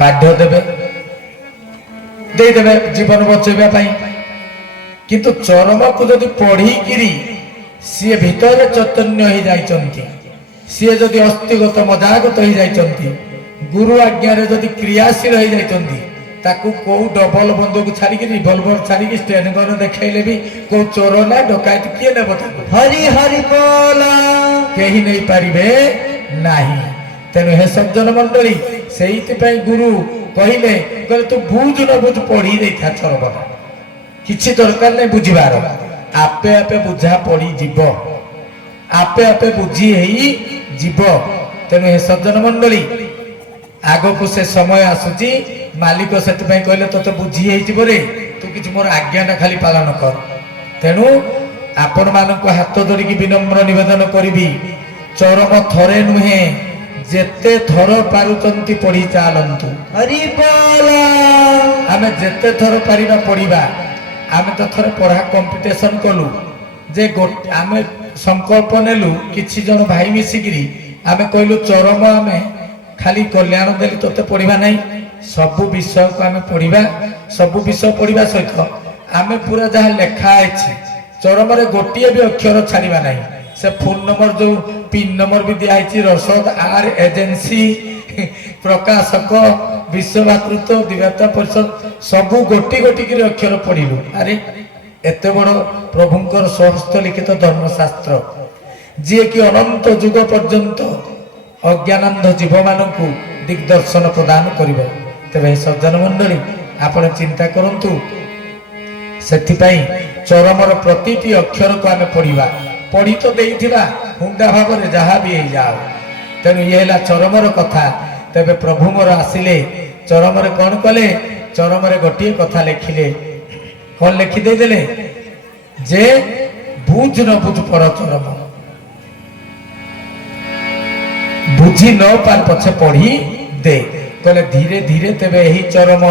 ବାଧ୍ୟ ଦେବେ, ଦେଇଦେବେ ଜୀବନ ବଞ୍ଚେଇବା ପାଇଁ। କିନ୍ତୁ ଚରମକୁ ଯଦି ପଢିକିରି ସିଏ ଭିତରେ ଚୈତନ୍ୟ ହେଇଯାଇଛନ୍ତି, ସିଏ ଯଦି ଅସ୍ଥିଗତ ମଜାଗତ ହେଇଯାଇଛନ୍ତି, ଗୁରୁ ଆଜ୍ଞାରେ ଯଦି କ୍ରିୟାଶୀଳ ହେଇଯାଇଛନ୍ତି, ତାକୁ କୋଉ ଡବଲ ବନ୍ଧୁକୁ ଛାଡିକି ରିଭଲଭର ଛାଡିକି ଷ୍ଟେନ୍ ଗନ୍ ଦେଖେଇଲେ ବି କୋଉ ଚୋର ନା ଡକାୟତ କିଏ ନେବ ତାକୁ? ହରି ହରି ବୋଲ କେହି ନେଇପାରିବେ ନାହିଁ। ତେଣୁ ହେ ସଜ୍ଜନ ମଣ୍ଡଳୀ, ସେଇଥିପାଇଁ ଗୁରୁ କହିଲେ ତୁ ବୁଝ ନ ବୁଝ ପଢି ଦେଇଥା ଚରମ, କିଛି ଦରକାର ନାହିଁ ବୁଝିବାର, ଆପେ ଆପେ ବୁଝା ପଡିଯିବ, ଆପେ ଆପେ ବୁଝି ହେଇ ଯିବ। ତେଣୁ ହେ ସଜ୍ଜନ ମଣ୍ଡଳୀ, ଆଗକୁ ସେ ସମୟ ଆସୁଛି, ମାଲିକ ସେଥିପାଇଁ କହିଲେ ତୋତେ ବୁଝି ହେଇଯିବ ରେ, ତୁ କିଛି ମୋର ଆଜ୍ଞାଟା ଖାଲି ପାଳନ କର। ତେଣୁ ଆପଣ ମାନଙ୍କୁ ହାତ ଧରିକି ବିନମ୍ର ନିବେଦନ କରିବି, ଚରମ ଥରେ ନୁହେଁ, ଯେତେ ଥର ପାରୁଛନ୍ତି ପଢି ଚାଲନ୍ତୁ। ହରି ବୋଲ ଆମେ ଯେତେ ଥର ପାରିବା ପଢିବା। ଆମେ ତ ଥରେ ପଢା କମ୍ପିଟିସନ କଲୁ ଯେ ଆମେ ସଂକଳ୍ପ ନେଲୁ, କିଛି ଜଣ ଭାଇ ମିଶିକିରି ଆମେ କହିଲୁ ଚରମ ଆମେ ଖାଲି କଲ୍ୟାଣ ଦେଲି ତୋତେ ପଢିବା ନାହିଁ, ସବୁ ବିଷୟକୁ ଆମେ ପଢିବା। ସବୁ ବିଷୟ ପଢିବା ସହିତ ଆମେ ପୁରା ଯାହା ଲେଖା ଅଛି ଚରମରେ ଗୋଟିଏ ବି ଅକ୍ଷର ଛାଡିବା ନାହିଁ। ସେ ଫୋନ ନମ୍ବର ଯୋଉ ପିନ୍ ନମ୍ବର ବି ଦିଆହେଇଛି, ରସଦ ଆର୍ ଏଜେନ୍ସି, ପ୍ରକାଶକ, ବିଶ୍ୱ ଭାତୃତ୍ୱ ଦିବାତା ପରିଷଦ, ସବୁ ଗୋଟି ଗୋଟିକିରି ଅକ୍ଷର ପଢିଲୁ। ଆରେ ଏତେ ବଡ ପ୍ରଭୁଙ୍କର ସ୍ୱହସ୍ତ ଲିଖିତ ଧର୍ମଶାସ୍ତ୍ର, ଯିଏ କି ଅନନ୍ତ ଯୁଗ ପର୍ଯ୍ୟନ୍ତ ଅଜ୍ଞାନାନ୍ଧ ଜୀବମାନଙ୍କୁ ଦିଗ୍ଦର୍ଶନ ପ୍ରଦାନ କରିବ। ତେବେ ସଜ୍ଜନ ମଣ୍ଡଳୀ, ଆପଣ ଚିନ୍ତା କରନ୍ତୁ, ସେଥିପାଇଁ ଚରମର ପ୍ରତିଟି ଅକ୍ଷରକୁ ଆମେ ପଢିବା। ପଢି ତ ଦେଇଥିବା ହୁଣ୍ଡା ଭାବରେ ଯାହା ବି ହେଇଯାଉ। ତେଣୁ ଇଏ ହେଲା ଚରମର କଥା। ତେବେ ପ୍ରଭୁ ମୋର ଆସିଲେ ଚରମରେ କଣ କଲେ? ଚରମରେ ଗୋଟିଏ କଥା ଲେଖିଲେ। କଣ ଲେଖି ଦେଇଦେଲେ? ଯେ ବୁଝ ନ ବୁଝ ପଡ ଚରମ, ବୁଝି ନ ପାର ପଛେ ପଢି ଦେ। କହିଲେ ଧୀରେ ଧୀରେ ତେବେ ଏହି ଚରମ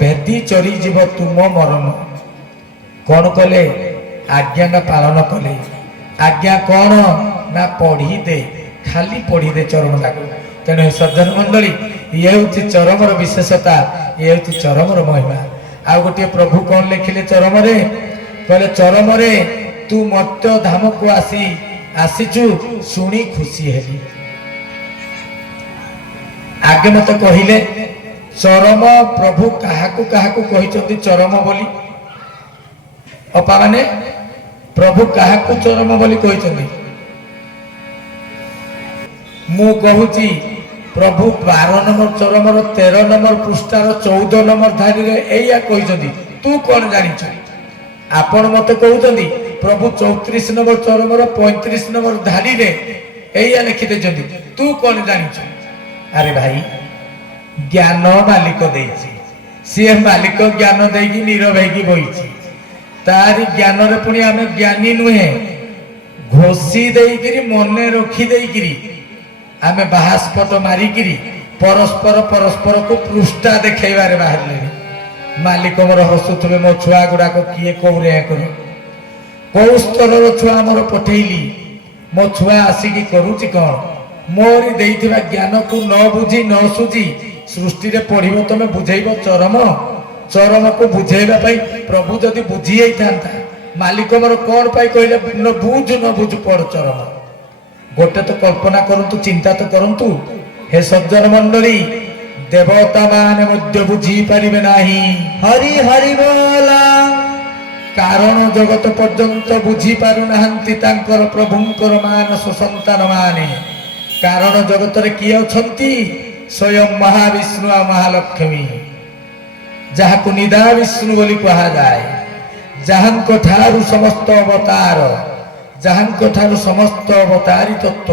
ଭେଦି ଚରି ଯିବ ତୁମ ମରଣ। କଣ କଲେ? ଆଜ୍ଞା ପାଳନ କଲେ। ଆଜ୍ଞା କଣ ନା ପଢି ଦେ, ଖାଲି ପଢି ଦେ ଚରମ ଲାଗୁ। ତେଣୁ ସଜ୍ଜନ ମଣ୍ଡଳୀ, ଇଏ ହେଉଛି ଚରମର ବିଶେଷତା, ଇଏ ହେଉଛି ଚରମର ମହିମା। ଆଉ ଗୋଟିଏ ପ୍ରଭୁ କଣ ଲେଖିଲେ ଚରମରେ? କହିଲେ ଚରମରେ ତୁ ମର୍ତ୍ତ୍ୟ ଧାମକୁ ଆସିଛୁ ଶୁଣି ଖୁସି ହେଲି। ଆଗେ ମତେ କହିଲେ ଚରମ ପ୍ରଭୁ କାହାକୁ କାହାକୁ କହିଛନ୍ତି ଚରମ ବୋଲି? ଅପା ମାନେ ପ୍ରଭୁ କାହାକୁ ଚରମ ବୋଲି କହିଛନ୍ତି? ମୁଁ କହୁଛି ପ୍ରଭୁ 12 ନମ୍ବର ଚରମର 13 ନମ୍ବର ପୃଷ୍ଠାର 14 ନମ୍ବର ଧାଡ଼ିରେ ଏଇଆ କହିଛନ୍ତି, ତୁ କଣ ଜାଣିଛୁ? ଆପଣ ମତେ କହୁଛନ୍ତି ପ୍ରଭୁ 34 ନମ୍ବର ଚରମର 35 ନମ୍ବର ଧାଡ଼ିରେ ଏଇଆ ଲେଖିଦେଇଛନ୍ତି, ତୁ କଣ ଜାଣିଛୁ? ଆରେ ଭାଇ, ଜ୍ଞାନ ମାଲିକ ଦେଇଛି, ସିଏ ମାଲିକ ଜ୍ଞାନ ଦେଇକି ନୀରବ ହେଇକି ବଇଛି। ତାରି ଜ୍ଞାନରେ ପୁଣି ଆମେ ଜ୍ଞାନୀ ନୁହେଁ, ଘୋଷି ଦେଇକିରି ମନେ ରଖି ଦେଇକିରି ଆମେ ବାହାସ୍ପଟ ମାରିକିରି ପରସ୍ପରକୁ ପୃଷ୍ଠା ଦେଖେଇବାରେ ବାହାରିଲେଣି। ମାଲିକ ମୋର ହସୁଥିବେ, ମୋ ଛୁଆ ଗୁଡାକ କିଏ କୋଉରେ କରେ, କୋଉ ସ୍ତରର ଛୁଆ ଆମର ପଠେଇଲି, ମୋ ଛୁଆ ଆସିକି କରୁଛି କଣ? ମୋରି ଦେଇଥିବା ଜ୍ଞାନକୁ ନ ବୁଝି ନ ସୁଝି ସୃଷ୍ଟିରେ ପଢିବ ତମେ, ବୁଝେଇବ ଚରମକୁ ବୁଝେଇବା ପାଇଁ ପ୍ରଭୁ ଯଦି ବୁଝି ହେଇଥାନ୍ତା, ମାଲିକ ମୋର କଣ ପାଇଁ କହିଲେ ନ ବୁଝୁ ପଢ ଚରମ? ଗୋଟେ ତ କଳ୍ପନା କରନ୍ତୁ, ଚିନ୍ତା ତ କରନ୍ତୁ। ହେ ସଜ୍ଜନ ମଣ୍ଡଳୀ, ଦେବତା ମାନେ ମଧ୍ୟ ବୁଝି ପାରିବେ ନାହିଁ। ହରି ହରି ବୋଲ। କାରଣ ଜଗତ ପର୍ଯ୍ୟନ୍ତ ବୁଝି ପାରୁନାହାନ୍ତି ତାଙ୍କର ପ୍ରଭୁଙ୍କର ମାନସ ସନ୍ତାନ ମାନେ। କାରଣ ଜଗତରେ କିଏ ଅଛନ୍ତି? ସ୍ୱୟଂ ମହାବିଷ୍ଣୁ ଆଉ ମହାଲକ୍ଷ୍ମୀ, ଯାହାକୁ ନିଦା ବିଷ୍ଣୁ ବୋଲି କୁହାଯାଏ, ଯାହାଙ୍କ ଠାରୁ ସମସ୍ତ ଅବତାର, ଯାହାଙ୍କ ଠାରୁ ସମସ୍ତ ଅବତାରୀ ତତ୍ଵ,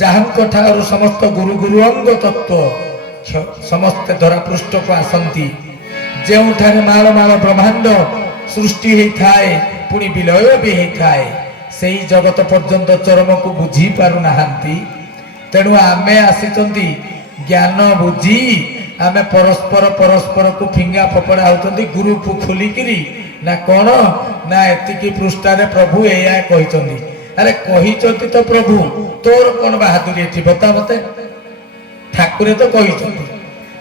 ଯାହାଙ୍କ ଠାରୁ ସମସ୍ତ ଗୁରୁ ଅଙ୍ଗ ତତ୍ଵ ସମସ୍ତେ ଧରା ପୃଷ୍ଠକୁ ଆସନ୍ତି। ଯେଉଁଠାରେ ମାଳ ମାଳ ବ୍ରହ୍ମାଣ୍ଡ ସୃଷ୍ଟି ହେଇଥାଏ, ପୁଣି ବିଲୟ ବି ହେଇଥାଏ, ସେଇ ଜଗତ ପର୍ଯ୍ୟନ୍ତ ଚରମକୁ ବୁଝି ପାରୁନାହାନ୍ତି। ତେଣୁ ଆମେ ଆସିଛନ୍ତି ଜ୍ଞାନ ବୁଝି, ଆମେ ପରସ୍ପରକୁ ଫିଙ୍ଗା ଫୋପଡ଼ା ହଉଛନ୍ତି ଗ୍ରୁପ ଖୋଲିକିରି। ନା କଣ ନା ଏତିକି ପୃଷ୍ଠାରେ ପ୍ରଭୁ ଏଇଆ କହିଛନ୍ତି। ଆରେ କହିଛନ୍ତି ତ ପ୍ରଭୁ, ତୋର କଣ ବାହାଦୁରୀ ଏଠି ବତା ମତେ? ଠାକୁରେ ତ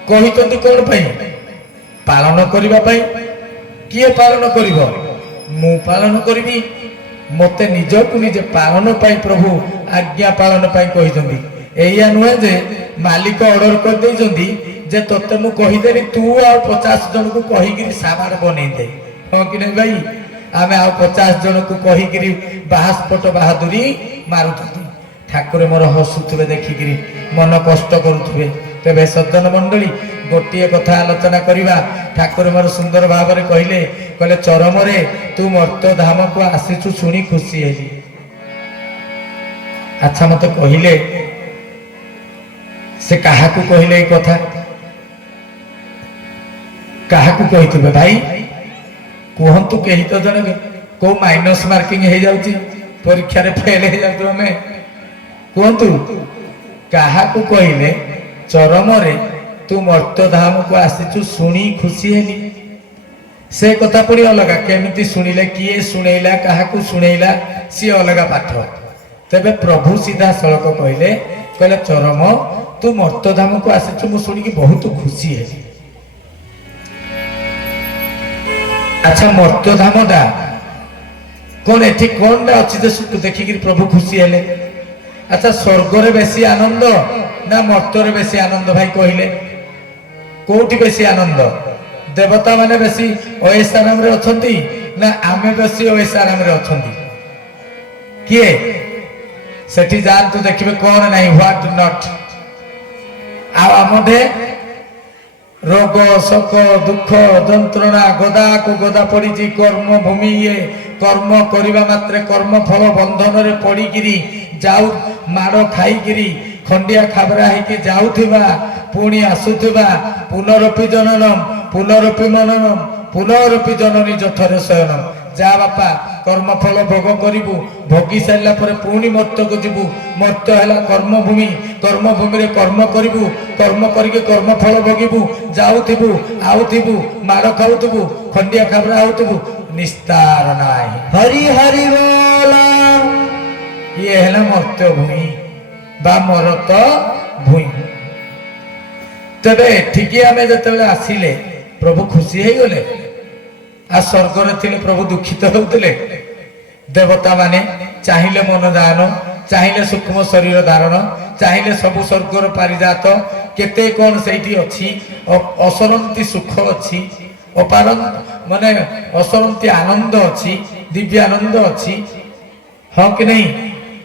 କହିଛନ୍ତି କଣ ପାଇଁ? ପାଳନ କରିବା ପାଇଁ। କିଏ ପାଳନ କରିବ? ମୁଁ ପାଳନ କରିବି। ମତେ ନିଜକୁ ନିଜେ ପାଳନ ପାଇଁ ପ୍ରଭୁ ଆଜ୍ଞା ପାଳନ ପାଇଁ କହିଛନ୍ତି। ଏଇଆ ନୁହେଁ ଯେ ମାଲିକ ଅର୍ଡର କରିଦେଇଛନ୍ତି ଯେ ତତେ ମୁଁ କହିଦେଲି ତୁ ଆଉ 50 ଜଣକୁ କହିକିରି ସାବାଡ ବନେଇଦେ। ହଁ କି ନାଇଁ ଭାଇ? ଆମେ ଆଉ 50 ଜଣକୁ କହିକିରି ବାହାସ୍ପଟ ବାହାଦୁରୀ ମାରୁଛନ୍ତି। ଠାକୁର ମୋର ହସୁଥିବେ ଦେଖିକିରି, ମନ କଷ୍ଟ କରୁଥିବେ। ତେବେ ସଜ୍ଜନ ମଣ୍ଡଳୀ, ଗୋଟିଏ କଥା ଆଲୋଚନା କରିବା। ଠାକୁର ମୋର ସୁନ୍ଦର ଭାବରେ କହିଲେ ଚରମରେ ତୁ ମର୍ତ୍ତ୍ୟ ଧାମକୁ ଆସିଛୁ ଶୁଣି ଖୁସି ହେଲି। ଆଚ୍ଛା ମତେ କହିଲେ, ସେ କାହାକୁ କହିଲେ ଏଇ କଥା? କାହାକୁ କହିଥିବେ ଭାଇ? କୁହନ୍ତୁ। କେହି ତ ଜଣେ କୋଉ ମାଇନସ ମାର୍କିଂ ହେଇଯାଉଛି, ପରୀକ୍ଷାରେ ଫେଲ ହେଇଯାଉଛୁ ଆମେ, କୁହନ୍ତୁ କାହାକୁ କହିଲେ ଚରମରେ ତୁ ମର୍ତ୍ତ୍ୟ ଧାମକୁ ଆସିଛୁ ଶୁଣି ଖୁସି ହେଲି? ସେ କଥା ପୁଣି ଅଲଗା, କେମିତି ଶୁଣିଲେ, କିଏ ଶୁଣେଇଲା, କାହାକୁ ଶୁଣେଇଲା, ସିଏ ଅଲଗା ପାଠ। ତେବେ ପ୍ରଭୁ ସିଧାସଳଖ କହିଲେ ଚରମ ତୁ ମର୍ତ୍ତ୍ୟ ଧାମକୁ ଆସିଛୁ ମୁଁ ଶୁଣିକି ବହୁତ ଖୁସି ହେଲି। ଆଚ୍ଛା ମର୍ତ୍ତ୍ୟ ଧାମଟା କଣ, ଏଠି କଣଟା ଅଛି ଯେ ଦେଖିକିରି ପ୍ରଭୁ ଖୁସି ହେଲେ? ଆଚ୍ଛା ସ୍ୱର୍ଗରେ ବେଶୀ ଆନନ୍ଦ ନା ମର୍ତ୍ତ୍ୟରେ ବେଶୀ ଆନନ୍ଦ ଭାଇ କହିଲେ? କୋଉଠି ବେଶୀ ଆନନ୍ଦ? ଦେବତା ମାନେ ବେଶୀ ଐଶ ଆରାମରେ ଅଛନ୍ତି ନା ଆମେ ବେଶୀ ଐଶ ଆରାମରେ ଅଛନ୍ତି? କିଏ? ସେଠି ଯାଆନ୍ତୁ ଦେଖିବେ କଣ ନାହିଁ, ହ୍ୱାଟ ନଟ। ଆଉ ଆମଠେ ରୋଗ ଶୋକ ଦୁଃଖ ଯନ୍ତ୍ରଣା ଗଦାକୁ ଗଦା ପଡ଼ିଛି। କର୍ମଭୂମି ଇଏ, କର୍ମ କରିବା ମାତ୍ରେ କର୍ମ ଫଳ ବନ୍ଧନରେ ପଡ଼ିକିରି ଯାଉ, ମାଡ଼ ଖାଇକିରି ଖଣ୍ଡିଆ ଖାବରା ହେଇକି ଯାଉଥିବା, ପୁଣି ଆସୁଥିବା, ପୁନରପି ଜନନମ ପୁନରପି ମନନମ ପୁନରପି ଜନନୀ ଜଠରେ ଶୟନମ। ଯା ବାପା କର୍ମଫଳ ଭୋଗ କରିବୁ, ଭୋଗି ସାରିଲା ପରେ ପୁଣି ମର୍ତ୍ତ୍ୟକୁ ଯିବୁ। ମର୍ତ୍ତ୍ୟ ହେଲା କର୍ମଭୂମି, କର୍ମଭୂମିରେ କର୍ମ କରିବୁ, କର୍ମ କରିକି କର୍ମଫଳ ଭୋଗିବୁ, ଯାଉଥିବୁ ଆଉଥିବୁ, ମାଡ଼ ଖାଉଥିବୁ, ଖଣ୍ଡିଆ ଖାବରା ହଉଥିବୁ, ନିସ୍ତାର ନାହିଁ। ହରି ହରି ବୋଲ। ଇଏ ହେଲା ମର୍ତ୍ତ୍ୟ ଭୂମି ବା ମରତ ଭୂଇଁ। ତେବେ ଏଠିକି ଆମେ ଯେତେବେଳେ ଆସିଲେ ପ୍ରଭୁ ଖୁସି ହେଇଗଲେ, ଆଉ ସ୍ୱର୍ଗରେ ଥିଲେ ପ୍ରଭୁ ଦୁଃଖିତ ହେଉଥିଲେ। ଦେବତା ମାନେ ଚାହିଁଲେ ମନ ଦାନ, ଚାହିଁଲେ ସୂକ୍ଷ୍ମ ଶରୀର ଧାରଣ, ଚାହିଁଲେ ସବୁ ସ୍ୱର୍ଗର ପାରିଜାତ, କେତେ କଣ ସେଇଠି ଅଛି, ଅସରନ୍ତି ସୁଖ ଅଛି, ମାନେ ଅସରନ୍ତି ଆନନ୍ଦ ଅଛି, ଦିବ୍ୟ ଆନନ୍ଦ ଅଛି। ହଁ କି ନାହିଁ?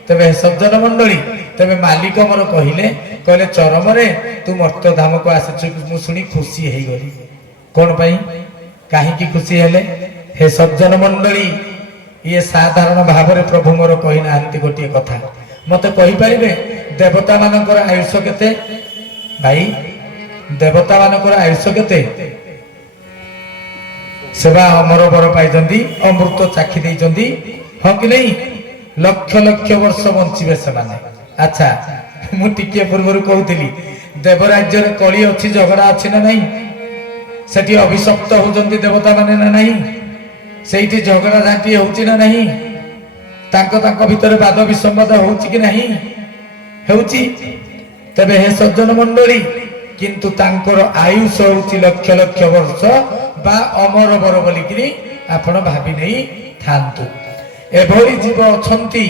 ତେବେ ସଜ୍ଜନ ମଣ୍ଡଳୀ, ତେବେ ମାଲିକ ମୋର କହିଲେ कहले चरमरे तू मर्त्य धाम को आसिଛୁ ମୁଁ ଶୁଣି ଖୁସି ହେଇଗଲି कोन ପାଇଁ काहींकी खुशी हेले हे सज्जन मंडली ये साधारण भाव में प्रभु मोर कही ना गोटे कथा मत कही पारे देवता मानकर आयुष केते भाई देवता मानकर आयुष केते सेवा अमर बर पाई अमृत चाखी देइचंदी हाँ कि नहीं लक्ष लक्ष वर्ष बंचिबे से माने अच्छा मु टिके पूर्व कहूली देवराज्य कली अच्छी झगड़ा अच्छी ना नहीं सेठी अभिशप्त होउचंदी देवता माने ना नहीं सेठी झगड़ा झांटी होउची ना नहीं तांको तांको भितर वाद विसंवाद होउची कि नहीं होउची तबे हे सज्जन मंडली किंतु तांकर आयुष होउची लक्ष लक्ष वर्ष बा अमर बर बोलिकी आपण भाबी नहीं थांतु एभली जीव अछंती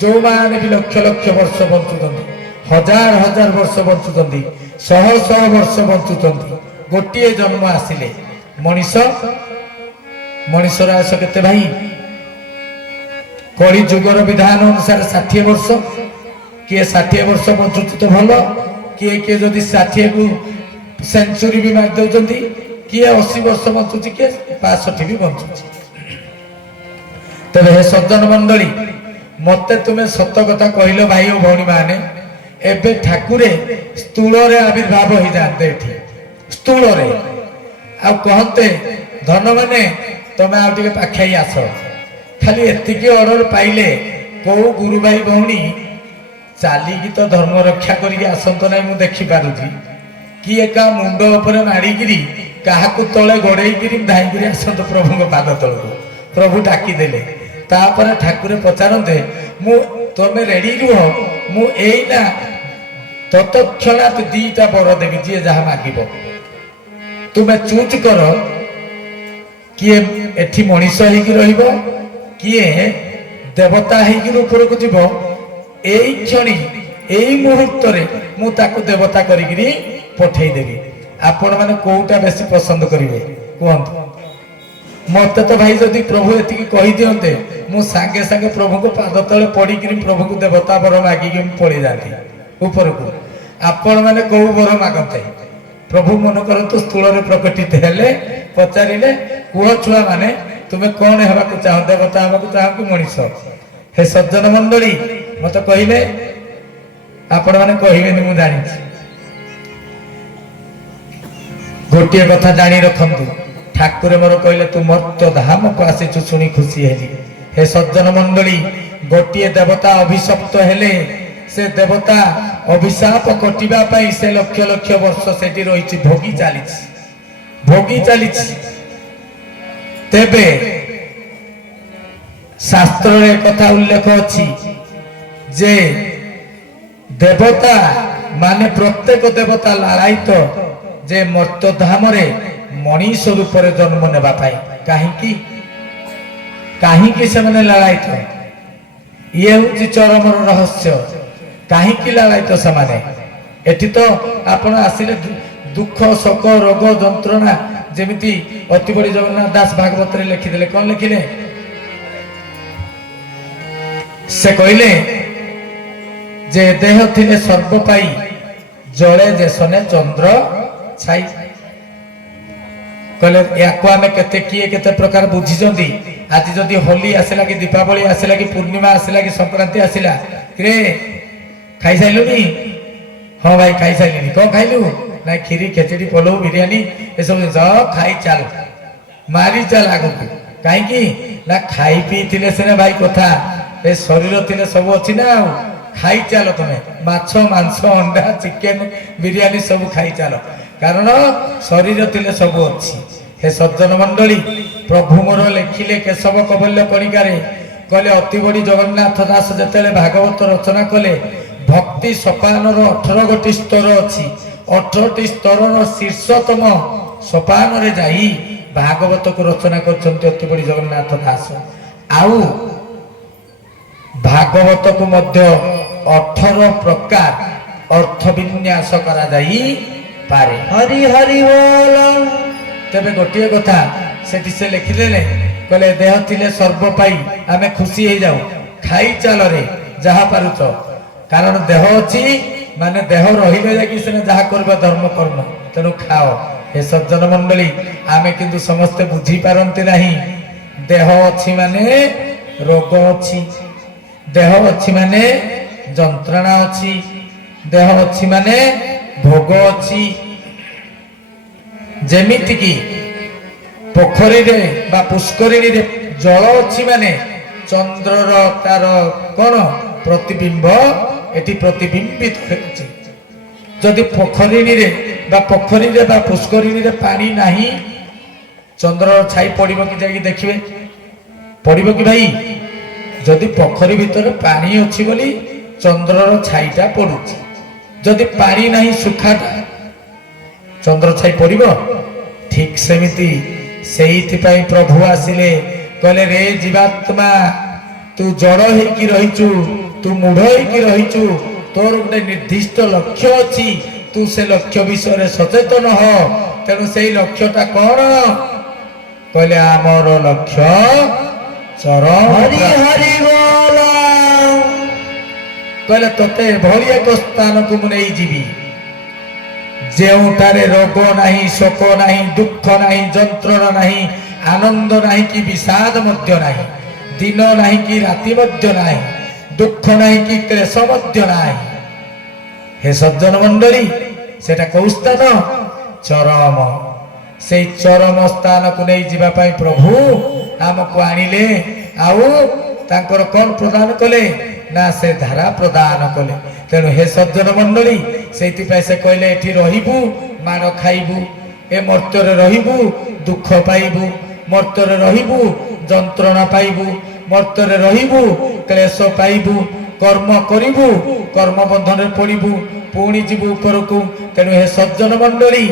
जो माने भी लक्ष लक्ष वर्ष बंचुचंदी हजार हजार वर्ष बंचुचंदी शह शह वर्ष बंचुचंदी गोटे जन्म आसिले मनीषर आयुष केते भाई कली जुगर विधान अनुसार 60 वर्ष किए 60 वर्ष बंचुची तो भल किए किए जदि 60 को सेंचुरी भी मार दउचंदी किए 80 वर्ष बंचुची किए 65 भी बंचुची तबे हे सज्जन मंडली मते तुमे सत्य कथा कहिलो भाई और भौणी माने एबे ठाकुरे स्थूल रे आविर्भाव हो जाते एठी स्थूल रे आ कहते धन माने तमे आ टिके पाखै आस खाली एतिकी ऑर्डर पाइले को गुरु भाई भौणी चाली की तो धर्म रक्षा करिके आसंत नै मु देखि पारुची कि एका मुंड ऊपर माड़ी गिरी काहाकू तळे गडै गिरी धाई गिरी आसंत प्रभु को पाद तळको प्रभु डाकी देले तापर ठाकुर पचारते मु तमे रेडी रुह मु एइना तत्क्षणात दीटा बर देवी जी जहा मागिब तुमे चूज कर किए एठी मनीष हेकि रहिबो किए देवता हेकि ऊपर को जीव एई क्षणी एई मुहूर्त रे मु ताकू देवता करिगिरी पठेई देबी आपण माने कोउटा बेसी पसंद करिवे कोहंत मत तो भाई जदि प्रभु एति कही दियंते मु सांगे सांगे प्रभु को पाद तले पड़ी कि प्रभु को देवता बर मागी कि पड़ी जाती ऊपर को आपण माने को बर मागते प्रभु मन करतु स्थूल रे प्रकटित हेले पचारिले कुह छुआ माने तुमे कोन हेबा को चाह देवता हेबा को चाह कि मनीष हे सज्जन मंडली मत कहिले आपण माने कहिबे नि मु जानि गोटे कथा जानी रखंतु ठाकुर मोर कहले तू मर्त्य धाम को आसिछु सुनी खुशी हेली हे सज्जन मंडली गोटे देवता अभिशप्त हेले से देवता अभिशाप कटिबा पई से लक्ष लक्ष वर्ष सेठी रहिछि भोगी चालिछि तेबे शास्त्र रे कथा उल्लेख अछि जे देवता माने प्रत्येक देवता लालायित जे मर्त्य धाम रे मनीष रूप रे जन्म नेबा पाई काहींकी से माने लालायित ये होची चरमर रहस्य काहींकी लालायित से माने एठी तो आपण आसिले दुख शोक रोग जंत्रणा जेमिति अति बड़ी जगन्नाथ दास भागवत रे लिखि देले कोन लिखिले से कहले जे देह थिले सर्व पाई जळे जेसने चंद्र छाई कहले याको आमे केते किए केते प्रकार बुझी जंदी आज जदी होली आसिला कि दीपावली आसिला कि पूर्णिमा आसिला कि संक्रांति आसिला रे खाई साइलुनी हां भाई खाई साइलिनी को खाइलु ना खीरी खिचड़ी पोलो बिरयानी ए सब खाई चल मारी चल आगु काहे कि ना खाई पी थिले सेने भाई कथा ए शरीर थिले सब अछि ना खाई चलो तुमे माछ मांस अंडा चिकन बिरयानी सब खाई चलो कारण शरीर थिले सब अछि हे सज्जन मंडली प्रभु मोर लेखिले केशव कबल्य कणिकारे कहले अति बड़ी जगन्नाथ दास जेतेले भागवत रचना कले भक्ति सोपान 18 गोटी स्तर अछि 18 स्तर शीर्षतम सोपान रे जाई भागवत को रचना करछन्ते अति बड़ी जगन्नाथ दास आउ भागवत को मध्य 18 प्रकार अर्थ विन्यास करा जाई पारे हरि हरि बोल तबे गोटे कथा सेठी से लिखिले कहले देह थिले सर्व पाई आमे खुशी हे जाऊ खाई चल रे जहा पारुच कारण देह अछि ମାନେ ଦେହ ରହିଲେ ଯାଇକି ସିନା ଯାହା କରିବା ଧର୍ମ କର୍ମ, ତେଣୁ ଖାଅ। ହେ ସଜ୍ଜନ ମଣ୍ଡଳୀ, ଆମେ କିନ୍ତୁ ସମସ୍ତେ ବୁଝିପାରନ୍ତି ନାହିଁ। ଦେହ ଅଛି ମାନେ ରୋଗ ଅଛି, ଦେହ ଅଛି ମାନେ ଯନ୍ତ୍ରଣା ଅଛି, ଦେହ ଅଛି ମାନେ ଭୋଗ ଅଛି। ଯେମିତିକି ପୋଖରୀରେ ବା ପୁଷ୍କରିଣୀରେ ଜଳ ଅଛି ମାନେ ଚନ୍ଦ୍ରର ତାର କଣ ପ୍ରତିବିମ୍ବ ଏଠି ପ୍ରତିବିମ୍ବିତ ହେଉଛି। ଯଦି ପୋଖରୀରେ ବା ପୁଷ୍କରିଣୀରେ ପାଣି ନାହିଁ, ଚନ୍ଦ୍ରର ଛାଇ ପଡିବ କି? ଯାଇକି ଦେଖିବେ, ପଡିବ କି ଭାଇ? ଯଦି ପୋଖରୀ ଭିତରେ ପାଣି ଅଛି ବୋଲି ଚନ୍ଦ୍ରର ଛାଇଟା ପଡୁଛି, ଯଦି ପାଣି ନାହିଁ ସୁଖାଟା, ଚନ୍ଦ୍ର ଛାଇ ପଡିବ? ଠିକ ସେମିତି ସେଇଥିପାଇଁ ପ୍ରଭୁ ଆସିଲେ, କହିଲେ ରେ ଜୀବାତ୍ମା, ତୁ ଜଡ଼ ହେଇକି ରହିଛୁ, ତୁ ମୂଢ ହେଇକି ରହିଛୁ, ତୋର ଗୋଟେ ନିର୍ଦ୍ଦିଷ୍ଟ ଲକ୍ଷ୍ୟ ଅଛି, ତୁ ସେ ଲକ୍ଷ୍ୟ ବିଷୟରେ ସଚେତନ ହ। ତେଣୁ ସେଇ ଲକ୍ଷ୍ୟଟା କଣ? କହିଲେ ଆମର ଲକ୍ଷ୍ୟ ଚରମ। ହରି ହରି ବୋଲ। କହିଲେ ତତେ ଏଭଳି ଏକ ସ୍ଥାନକୁ ମୁଁ ନେଇଯିବି ଯେଉଁଠାରେ ରୋଗ ନାହିଁ, ଶୋକ ନାହିଁ, ଦୁଃଖ ନାହିଁ, ଯନ୍ତ୍ରଣା ନାହିଁ, ଆନନ୍ଦ ନାହିଁ କି ବିଷାଦ ମଧ୍ୟ ନାହିଁ, ଦିନ ନାହିଁ କି ରାତି ମଧ୍ୟ ନାହିଁ, ଦୁଃଖ ନାହିଁ କି କ୍ଲେଶ ମଧ୍ୟ ନାହିଁ। ହେ ସଜ୍ଜନ ମଣ୍ଡଳୀ, ସେଟା କୋଉ ସ୍ଥାନ? ଚରମ। ସେଇ ଚରମ ସ୍ଥାନକୁ ନେଇ ଯିବା ପାଇଁ ପ୍ରଭୁ ଆମକୁ ଆଣିଲେ। ଆଉ ତାଙ୍କର କଣ ପ୍ରଦାନ କଲେ? ନା ସେ ଧାରା ପ୍ରଦାନ କଲେ। ତେଣୁ ହେ ସଜ୍ଜନ ମଣ୍ଡଳୀ, ସେଇଥିପାଇଁ ସେ କହିଲେ ଏଠି ରହିବୁ ମାଡ଼ ଖାଇବୁ, ଏ ମର୍ତ୍ତ୍ୟରେ ରହିବୁ ଦୁଃଖ ପାଇବୁ, ମର୍ତ୍ତ୍ୟରେ ରହିବୁ ଯନ୍ତ୍ରଣା ପାଇବୁ, ମର୍ତ୍ତ୍ୟରେ ରହିବୁ କ୍ଲେଶ ପାଇବୁ, କର୍ମ କରିବୁ କର୍ମ ବନ୍ଧନରେ ପଡ଼ିବୁ, ପୁଣି ଯିବୁ ଉପରକୁ। ତେଣୁ ହେ ସଜ୍ଜନ ମଣ୍ଡଳୀ,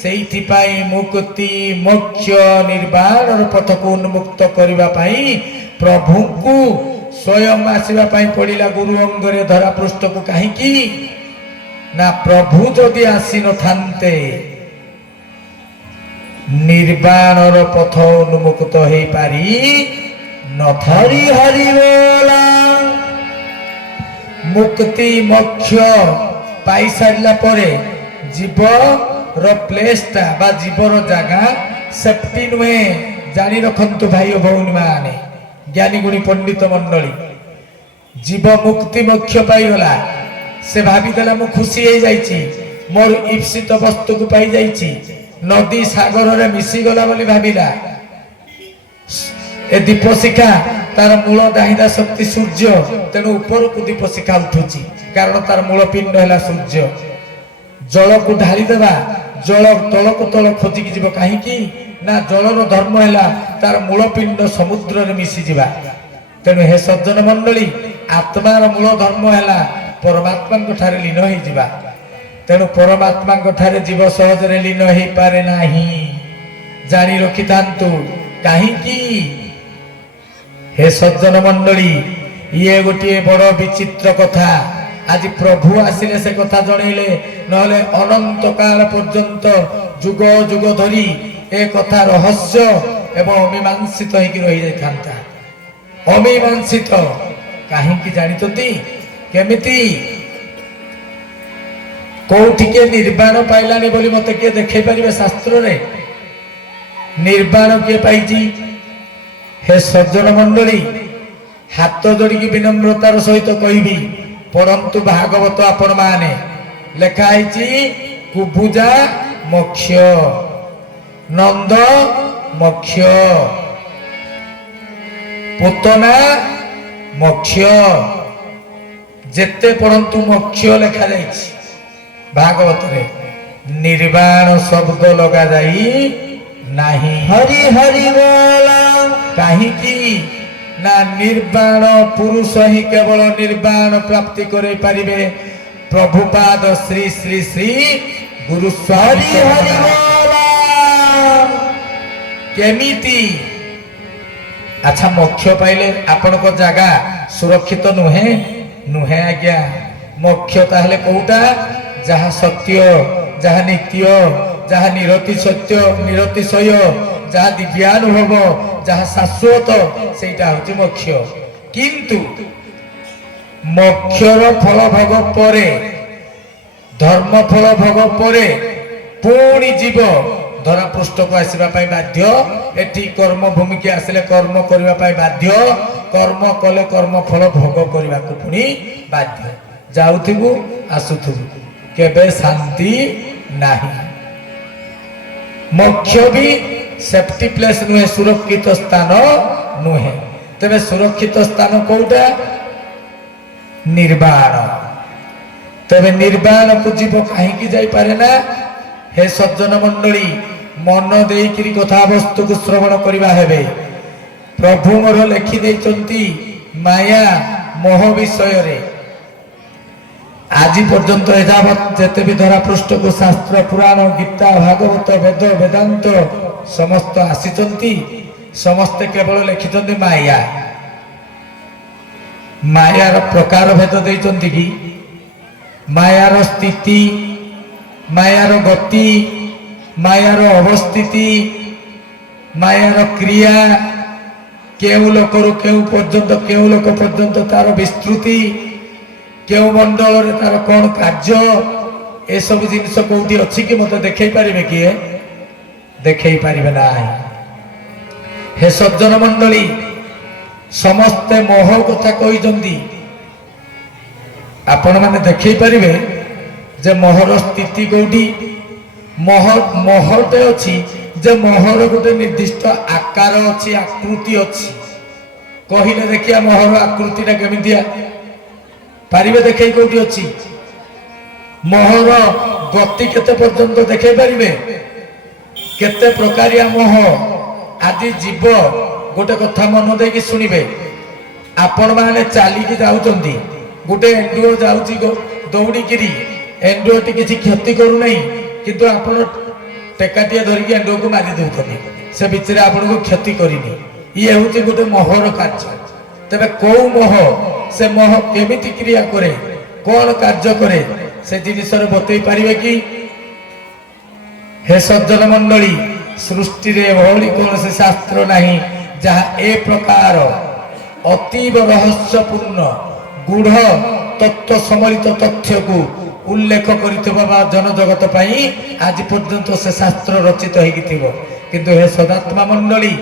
ସେଇଥିପାଇଁ ମୁକ୍ତି ମୋକ୍ଷ ନିର୍ବାଣର ପଥକୁ ଉନ୍ମୁକ୍ତ କରିବା ପାଇଁ ପ୍ରଭୁଙ୍କୁ ସ୍ୱୟଂ ଆସିବା ପାଇଁ ପଡ଼ିଲା ଗୁରୁ ଅଙ୍ଗରେ ଧରା ପୃଷ୍ଠକୁ। କାହିଁକି ନା ପ୍ରଭୁ ଯଦି ଆସିନଥାନ୍ତେ ନିର୍ବାଣର ପଥ ଉନ୍ମୁକ୍ତ ହେଇପାରି ନଥାନ୍ତା। ହରି ହରି ବୋଲ। ମୁକ୍ତି ମୋକ୍ଷ ପାଇସାରିଲା ପରେ ଜୀବର ପ୍ଲେସଟା ବା ଜୀବର ଜାଗା ସେଫ୍ଟି ନୁହେଁ। ଜାଣି ରଖନ୍ତୁ ଭାଇ ଓ ଭଉଣୀ ମାନେ, ଜ୍ଞାନୀ ଗୁଣୀ ପଣ୍ଡିତ ମଣ୍ଡଳୀ, ଜୀବ ମୁକ୍ତି ମୋକ୍ଷ ପାଇଗଲା, ସେ ଭାବିଦେଲା ମୁଁ ଖୁସି ହେଇଯାଇଛି, ମୋର ଇପ୍ସିତ ବସ୍ତୁକୁ ପାଇଯାଇଛି, ନଦୀ ସାଗରରେ ମିଶିଗଲା ବୋଲି ଭାବିଲା। ଏ ଦୀପଶିଖା ତାର ମୂଳ ଦାହିଦା ଶକ୍ତି ସୂର୍ଯ୍ୟ, ତେଣୁ ଉପରକୁ ଦୀପଶିଖା ଉଠୁଛି, କାରଣ ତାର ମୂଳ ପିଣ୍ଡ ହେଲା ସୂର୍ଯ୍ୟ। ଜଳକୁ ଢାଳିଦେବା, ଜଳ ତଳକୁ ତଳ ଖୋଜିକି ଯିବ। କାହିଁକି ନା ଜଳର ଧର୍ମ ହେଲା ତାର ମୂଳ ପିଣ୍ଡ ସମୁଦ୍ରରେ ମିଶିଯିବା। ତେଣୁ ହେ ସଜ୍ଜନ ମଣ୍ଡଳୀ, ଆତ୍ମାର ମୂଳ ଧର୍ମ ହେଲା ପରମାତ୍ମାଙ୍କ ଠାରେ ଲୀନ ହେଇଯିବା। ତେଣୁ ପରମାତ୍ମାଙ୍କ ଠାରେ ଜୀବ ସହଜରେ ଲୀନ ହେଇପାରେ ନାହିଁ, ଜାଣି ରଖିଥାନ୍ତୁ। କାହିଁକି? ହେ ସଜ୍ଜନ ମଣ୍ଡଳୀ, ଇଏ ଗୋଟିଏ ବଡ଼ ବିଚିତ୍ର କଥା। ଆଜି ପ୍ରଭୁ ଆସିଲେ ସେ କଥା ଜଣେଇଲେ, ନହେଲେ ଅନନ୍ତ କାଳ ପର୍ଯ୍ୟନ୍ତ ଯୁଗ ଯୁଗ ଧରି ଏ କଥା ରହସ୍ୟ ଏବଂ ଅମୀମାଂସିତ ହେଇକି ରହିଯାଇଥାନ୍ତା। ଅମୀମାଂସିତ କାହିଁକି ଜାଣିଛନ୍ତି? କେମିତି? କୋଉଠିକେ ନିର୍ବାଣ ପାଇଲାନି ବୋଲି ମତେ କିଏ ଦେଖେଇ ପାରିବେ ଶାସ୍ତ୍ରରେ? ନିର୍ବାଣ କିଏ ପାଇଛି? ହେ ସଜ୍ଜନ ମଣ୍ଡଳୀ, ହାତ ଯୋଡ଼ିକି ବିନମ୍ରତାର ସହିତ କହିବି, ପଢନ୍ତୁ ଭାଗବତ ଆପଣ ମାନେ। ଲେଖା ହେଇଛି କୁବୁଜା ମୋକ୍ଷ, ନନ୍ଦ ମୋକ୍ଷ, ପୁତନା ମୋକ୍ଷ। ଯେତେ ପଢନ୍ତୁ ମୋକ୍ଷ ଲେଖାଯାଇଛି ଭାଗବତରେ, ନିର୍ବାଣ ଶବ୍ଦ ଲଗାଯାଇ ନାହିଁ। ହରି ହରି ବୋଲ। କାହିଁକି ନା ନିର୍ବାଣ ପୁରୁଷ ହିଁ କେବଳ ନିର୍ବାଣ ପ୍ରାପ୍ତି କରାଇ ପାରିବେ। ପ୍ରଭୁପାଦ ଶ୍ରୀ ଶ୍ରୀ ଶ୍ରୀ ଗୁରୁ ହରି ହରି ସ୍ୱାମୀ। ବୋଲ। କେମିତି? ଆଚ୍ଛା, ମୋକ୍ଷ ପାଇଲେ ଆପଣଙ୍କ ଜାଗା ସୁରକ୍ଷିତ ନୁହେଁ? ନୁହେଁ ଆଜ୍ଞା। ମୋକ୍ଷ ତାହେଲେ କୋଉଟା? ଯାହା ସତ୍ୟ, ଯାହା ନିତ୍ୟ, ଯାହା ନିରତି ସତ୍ୟ ନିରତିଶୟ, ଯାହା ଦିବ୍ୟାନୁଭବ, ଯାହା ଶାଶ୍ୱତ, ସେଇଟା ହଉଛି ମୋକ୍ଷ। କିନ୍ତୁ ମୋକ୍ଷର ଫଳ ଭୋଗ ପରେ ଧର୍ମଫଳ ଭୋଗ ପରେ ପୁଣି ଜୀବ ଧରା ପୃଷ୍ଠକୁ ଆସିବା ପାଇଁ ବାଧ୍ୟ। ଏଠି କର୍ମ ଭୂମିକି ଆସିଲେ କର୍ମ କରିବା ପାଇଁ ବାଧ୍ୟ। କର୍ମ କଲେ କର୍ମ ଫଳ ଭୋଗ କରିବାକୁ ପୁଣି ବାଧ୍ୟ। ଯାଉଥିବୁ ଆସୁଥିବୁ, କେବେ ଶାନ୍ତି ନାହିଁ। ମୋକ୍ଷ ବି ସେଫ୍ଟି ପ୍ଲେସ୍ ନୁହେଁ, ସୁରକ୍ଷିତ ସ୍ଥାନ ନୁହେଁ। ତେବେ ସୁରକ୍ଷିତ ସ୍ଥାନ କୋଉଟା? ନିର୍ବାଣ। ତେବେ ନିର୍ବାଣକୁ ଯିବ କାହିଁକି ଯାଇପାରେ ନା? ହେ ସଜ୍ଜନ ମଣ୍ଡଳୀ, ମନ ଦେଇକିରି କଥାବସ୍ତୁକୁ ଶ୍ରବଣ କରିବା ହେବେ। ପ୍ରଭୁ ମୋର ଲେଖି ଦେଇଛନ୍ତି ମାୟା ମୋହ ବିଷୟରେ। ଆଜି ପର୍ଯ୍ୟନ୍ତ ଏଯାବତ୍ ଯେତେ ବି ଧରା ପୃଷ୍ଠକୁ ଶାସ୍ତ୍ର, ପୁରାଣ, ଗୀତା, ଭାଗବତ, ବେଦ, ବେଦାନ୍ତ ସମସ୍ତ ଆସିଛନ୍ତି, ସମସ୍ତେ କେବଳ ଲେଖିଛନ୍ତି ମାୟା। ମାୟାର ପ୍ରକାର ଭେଦ ଦେଇଛନ୍ତି କି? ମାୟାର ସ୍ଥିତି, ମାୟାର ଗତି, ମାୟାର ଅବସ୍ଥିତି, ମାୟାର କ୍ରିୟା, କେଉଁ ଲୋକରୁ କେଉଁ ପର୍ଯ୍ୟନ୍ତ, କେଉଁ ଲୋକ ପର୍ଯ୍ୟନ୍ତ ତାର ବିସ୍ତୃତି, କେଉଁ ମଣ୍ଡଳରେ ତାର କଣ କାର୍ଯ୍ୟ, ଏସବୁ ଜିନିଷ କୋଉଠି ଅଛି କି ମତେ ଦେଖେଇ ପାରିବେ କିଏ? ଦେଖେଇ ପାରିବେ ନାହିଁ। ହେ ସଜ୍ଜନ ମଣ୍ଡଳୀ, ସମସ୍ତେ ମୋହ କଥା କହିଛନ୍ତି। ଆପଣମାନେ ଦେଖେଇ ପାରିବେ ଯେ ମୋହର ସ୍ଥିତି କୋଉଠି? ମୋହଟେ ଅଛି ଯେ ମୋହର ଗୋଟେ ନିର୍ଦ୍ଦିଷ୍ଟ ଆକାର ଅଛି, ଆକୃତି ଅଛି। କହିଲେ ଦେଖିଆ ମୋହର ଆକୃତିଟା କେମିତିଆ? ପାରିବେ ଦେଖେଇ କୋଉଠି ଅଛି? ମୋହର ଗତି କେତେ ପର୍ଯ୍ୟନ୍ତ ଦେଖେଇ ପାରିବେ? କେତେ ପ୍ରକାରିଆ ମୋହ? ଆଜି ଯିବ ଗୋଟେ କଥା ମନ ଦେଇକି ଶୁଣିବେ। ଆପଣ ମାନେ ଚାଲିକି ଯାଉଛନ୍ତି, ଗୋଟେ ଏଣ୍ଡୁଅ ଯାଉଛି ଦୌଡ଼ିକିରି, ଏଣ୍ଡୁଅଟି କିଛି କ୍ଷତି କରୁନାହିଁ, କିନ୍ତୁ ଆପଣ ଟେକାଟିଏ ଧରିକି ଏଣ୍ଡୁଅକୁ ମାରି ଦଉଛନ୍ତି, ସେ ଭିତରେ ଆପଣଙ୍କୁ କ୍ଷତି କରିନି। ଇଏ ହଉଛି ଗୋଟେ ମୋହର କାର୍ଯ୍ୟ। ତେବେ କୋଉ ମୋହ? ସେ ମୋହ କେମିତି କ୍ରିୟା କରେ, କଣ କାର୍ଯ୍ୟ କରେ, ସେ ଜିନିଷରେ ବତେଇ ପାରିବେ କି? ହେ ସଜ୍ଜନ ମଣ୍ଡଳୀ, ସୃଷ୍ଟିରେ ଏଭଳି କୌଣସି ଶାସ୍ତ୍ର ନାହିଁ ଯାହା ଏ ପ୍ରକାର ଅତୀବ ରହସ୍ୟପୂର୍ଣ୍ଣ ଗୂଢ଼ ତତ୍ତ୍ୱ ସମ୍ବଳିତ ତଥ୍ୟକୁ ଉଲ୍ଲେଖ କରିଥିବା ବା ଜନଜଗତ ପାଇଁ ଆଜି ପର୍ଯ୍ୟନ୍ତ ସେ ଶାସ୍ତ୍ର ରଚିତ ହେଇକି ଥିବ। କିନ୍ତୁ ହେ ସଦାତ୍ମା ମଣ୍ଡଳୀ,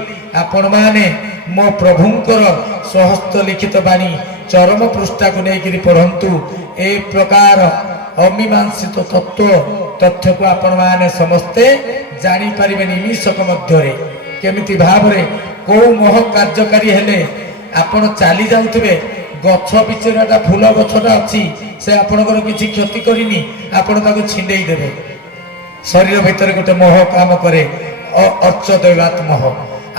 ଆପଣମାନେ ମୋ ପ୍ରଭୁଙ୍କର ସ୍ୱହସ୍ତ ଲିଖିତ ବାଣୀ ଚରମ ପୃଷ୍ଠାକୁ ନେଇକିରି ପଢ଼ନ୍ତୁ। ଏ ପ୍ରକାର ଅମୀମାଂସିତ ତଥ୍ୟକୁ ଆପଣମାନେ ସମସ୍ତେ ଜାଣିପାରିବେ ନିମିଷକ ମଧ୍ୟରେ। କେମିତି ଭାବରେ କୋଉ ମୋହ କାର୍ଯ୍ୟକାରୀ ହେଲେ ଆପଣ ଚାଲି ଯାଉଥିବେ, ଗଛ ବିଚରାଟା ଫୁଲ ଗଛଟା ଅଛି, ସେ ଆପଣଙ୍କର କିଛି କ୍ଷତି କରିନି, ଆପଣ ତାକୁ ଛିଣ୍ଡେଇ ଦେବେ। ଶରୀର ଭିତରେ ଗୋଟେ ମୋହ କାମ କରେ, ଅର୍ଚ୍ଚ ଦୈବାତ ମୋହ।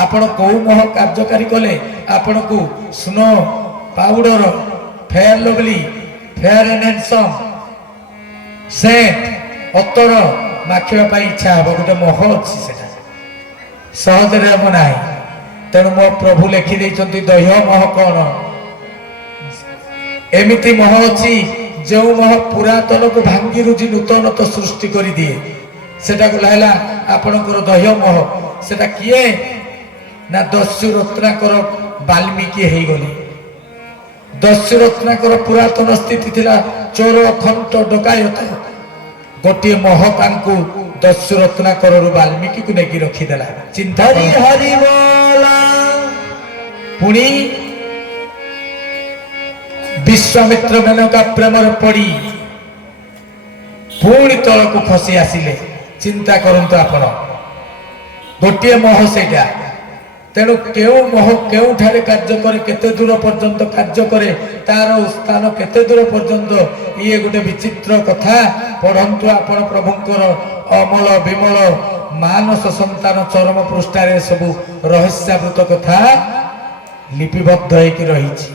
ଆପଣ କୋଉ ମୋହ କାର୍ଯ୍ୟକାରୀ କଲେ ଆପଣଙ୍କୁ snow powder, fair lovely, fair and handsome, scent, ଅତର ମାଖିବା ପାଇଁ ଇଚ୍ଛା ହବ। ଗୋଟେ ମୋହ ଅଛି, ସେଟା ସହଜରେ ହବ ନାହିଁ। ତେଣୁ ମୋ ପ୍ରଭୁ ଲେଖି ଦେଇଛନ୍ତି ଦହ୍ୟ ମୋହ କଣ? ଏମିତି ମୋହ ଅଛି ଯେଉଁ ମୋହ ପୁରାତନକୁ ଭାଙ୍ଗି ରୁଜି ନୂତନତ ସୃଷ୍ଟି କରିଦିଏ। ସେଟାକୁ ହେଲା ଆପଣଙ୍କର ଦହ୍ୟ ମୋହ। ସେଟା କିଏ? ନା ଦସ୍ୟୁ ରତ୍ନାକର ବାଲ୍ମୀକି ହେଇଗଲେ। ଦସ୍ୟୁ ରତ୍ନାକର ପୁରାତନ ସ୍ଥିତି ଥିଲା ଚୋର, ଖଣ୍ଟ, ଡକାୟତ। ଗୋଟିଏ ମୋହ ତାଙ୍କୁ ଦସ୍ୟୁ ରତ୍ନାକରରୁ ବାଲ୍ମୀକିକୁ ନେଇକି ରଖିଦେଲା। ଚିନ୍ତା ହରି ହରି ବୋଲ। ପୁଣି ବିଶ୍ୱାମିତ୍ର ମେନକା ପ୍ରେମରେ ପଡ଼ି ପୁଣି ତଳକୁ ଖସି ଆସିଲେ। ଚିନ୍ତା କରନ୍ତୁ ଆପଣ, ଗୋଟିଏ ମୋହ ସେଇଟା। ତେଣୁ କେଉଁ ମୋହ କେଉଁଠାରେ କାର୍ଯ୍ୟ କରେ, କେତେ ଦୂର ପର୍ଯ୍ୟନ୍ତ କାର୍ଯ୍ୟ କରେ, ତାର ସ୍ଥାନ କେତେ ଦୂର ପର୍ଯ୍ୟନ୍ତ, ଇଏ ଗୋଟେ ବିଚିତ୍ର କଥା। ପଢ଼ନ୍ତୁ ଆପଣ ପ୍ରଭୁଙ୍କର ଅମଳ ବିମଳ ମାନସ ସନ୍ତାନ ଚରମ ପୃଷ୍ଠାରେ ସବୁ ରହସ୍ୟାବୃତ କଥା ଲିପିବଦ୍ଧ ହେଇକି ରହିଛି।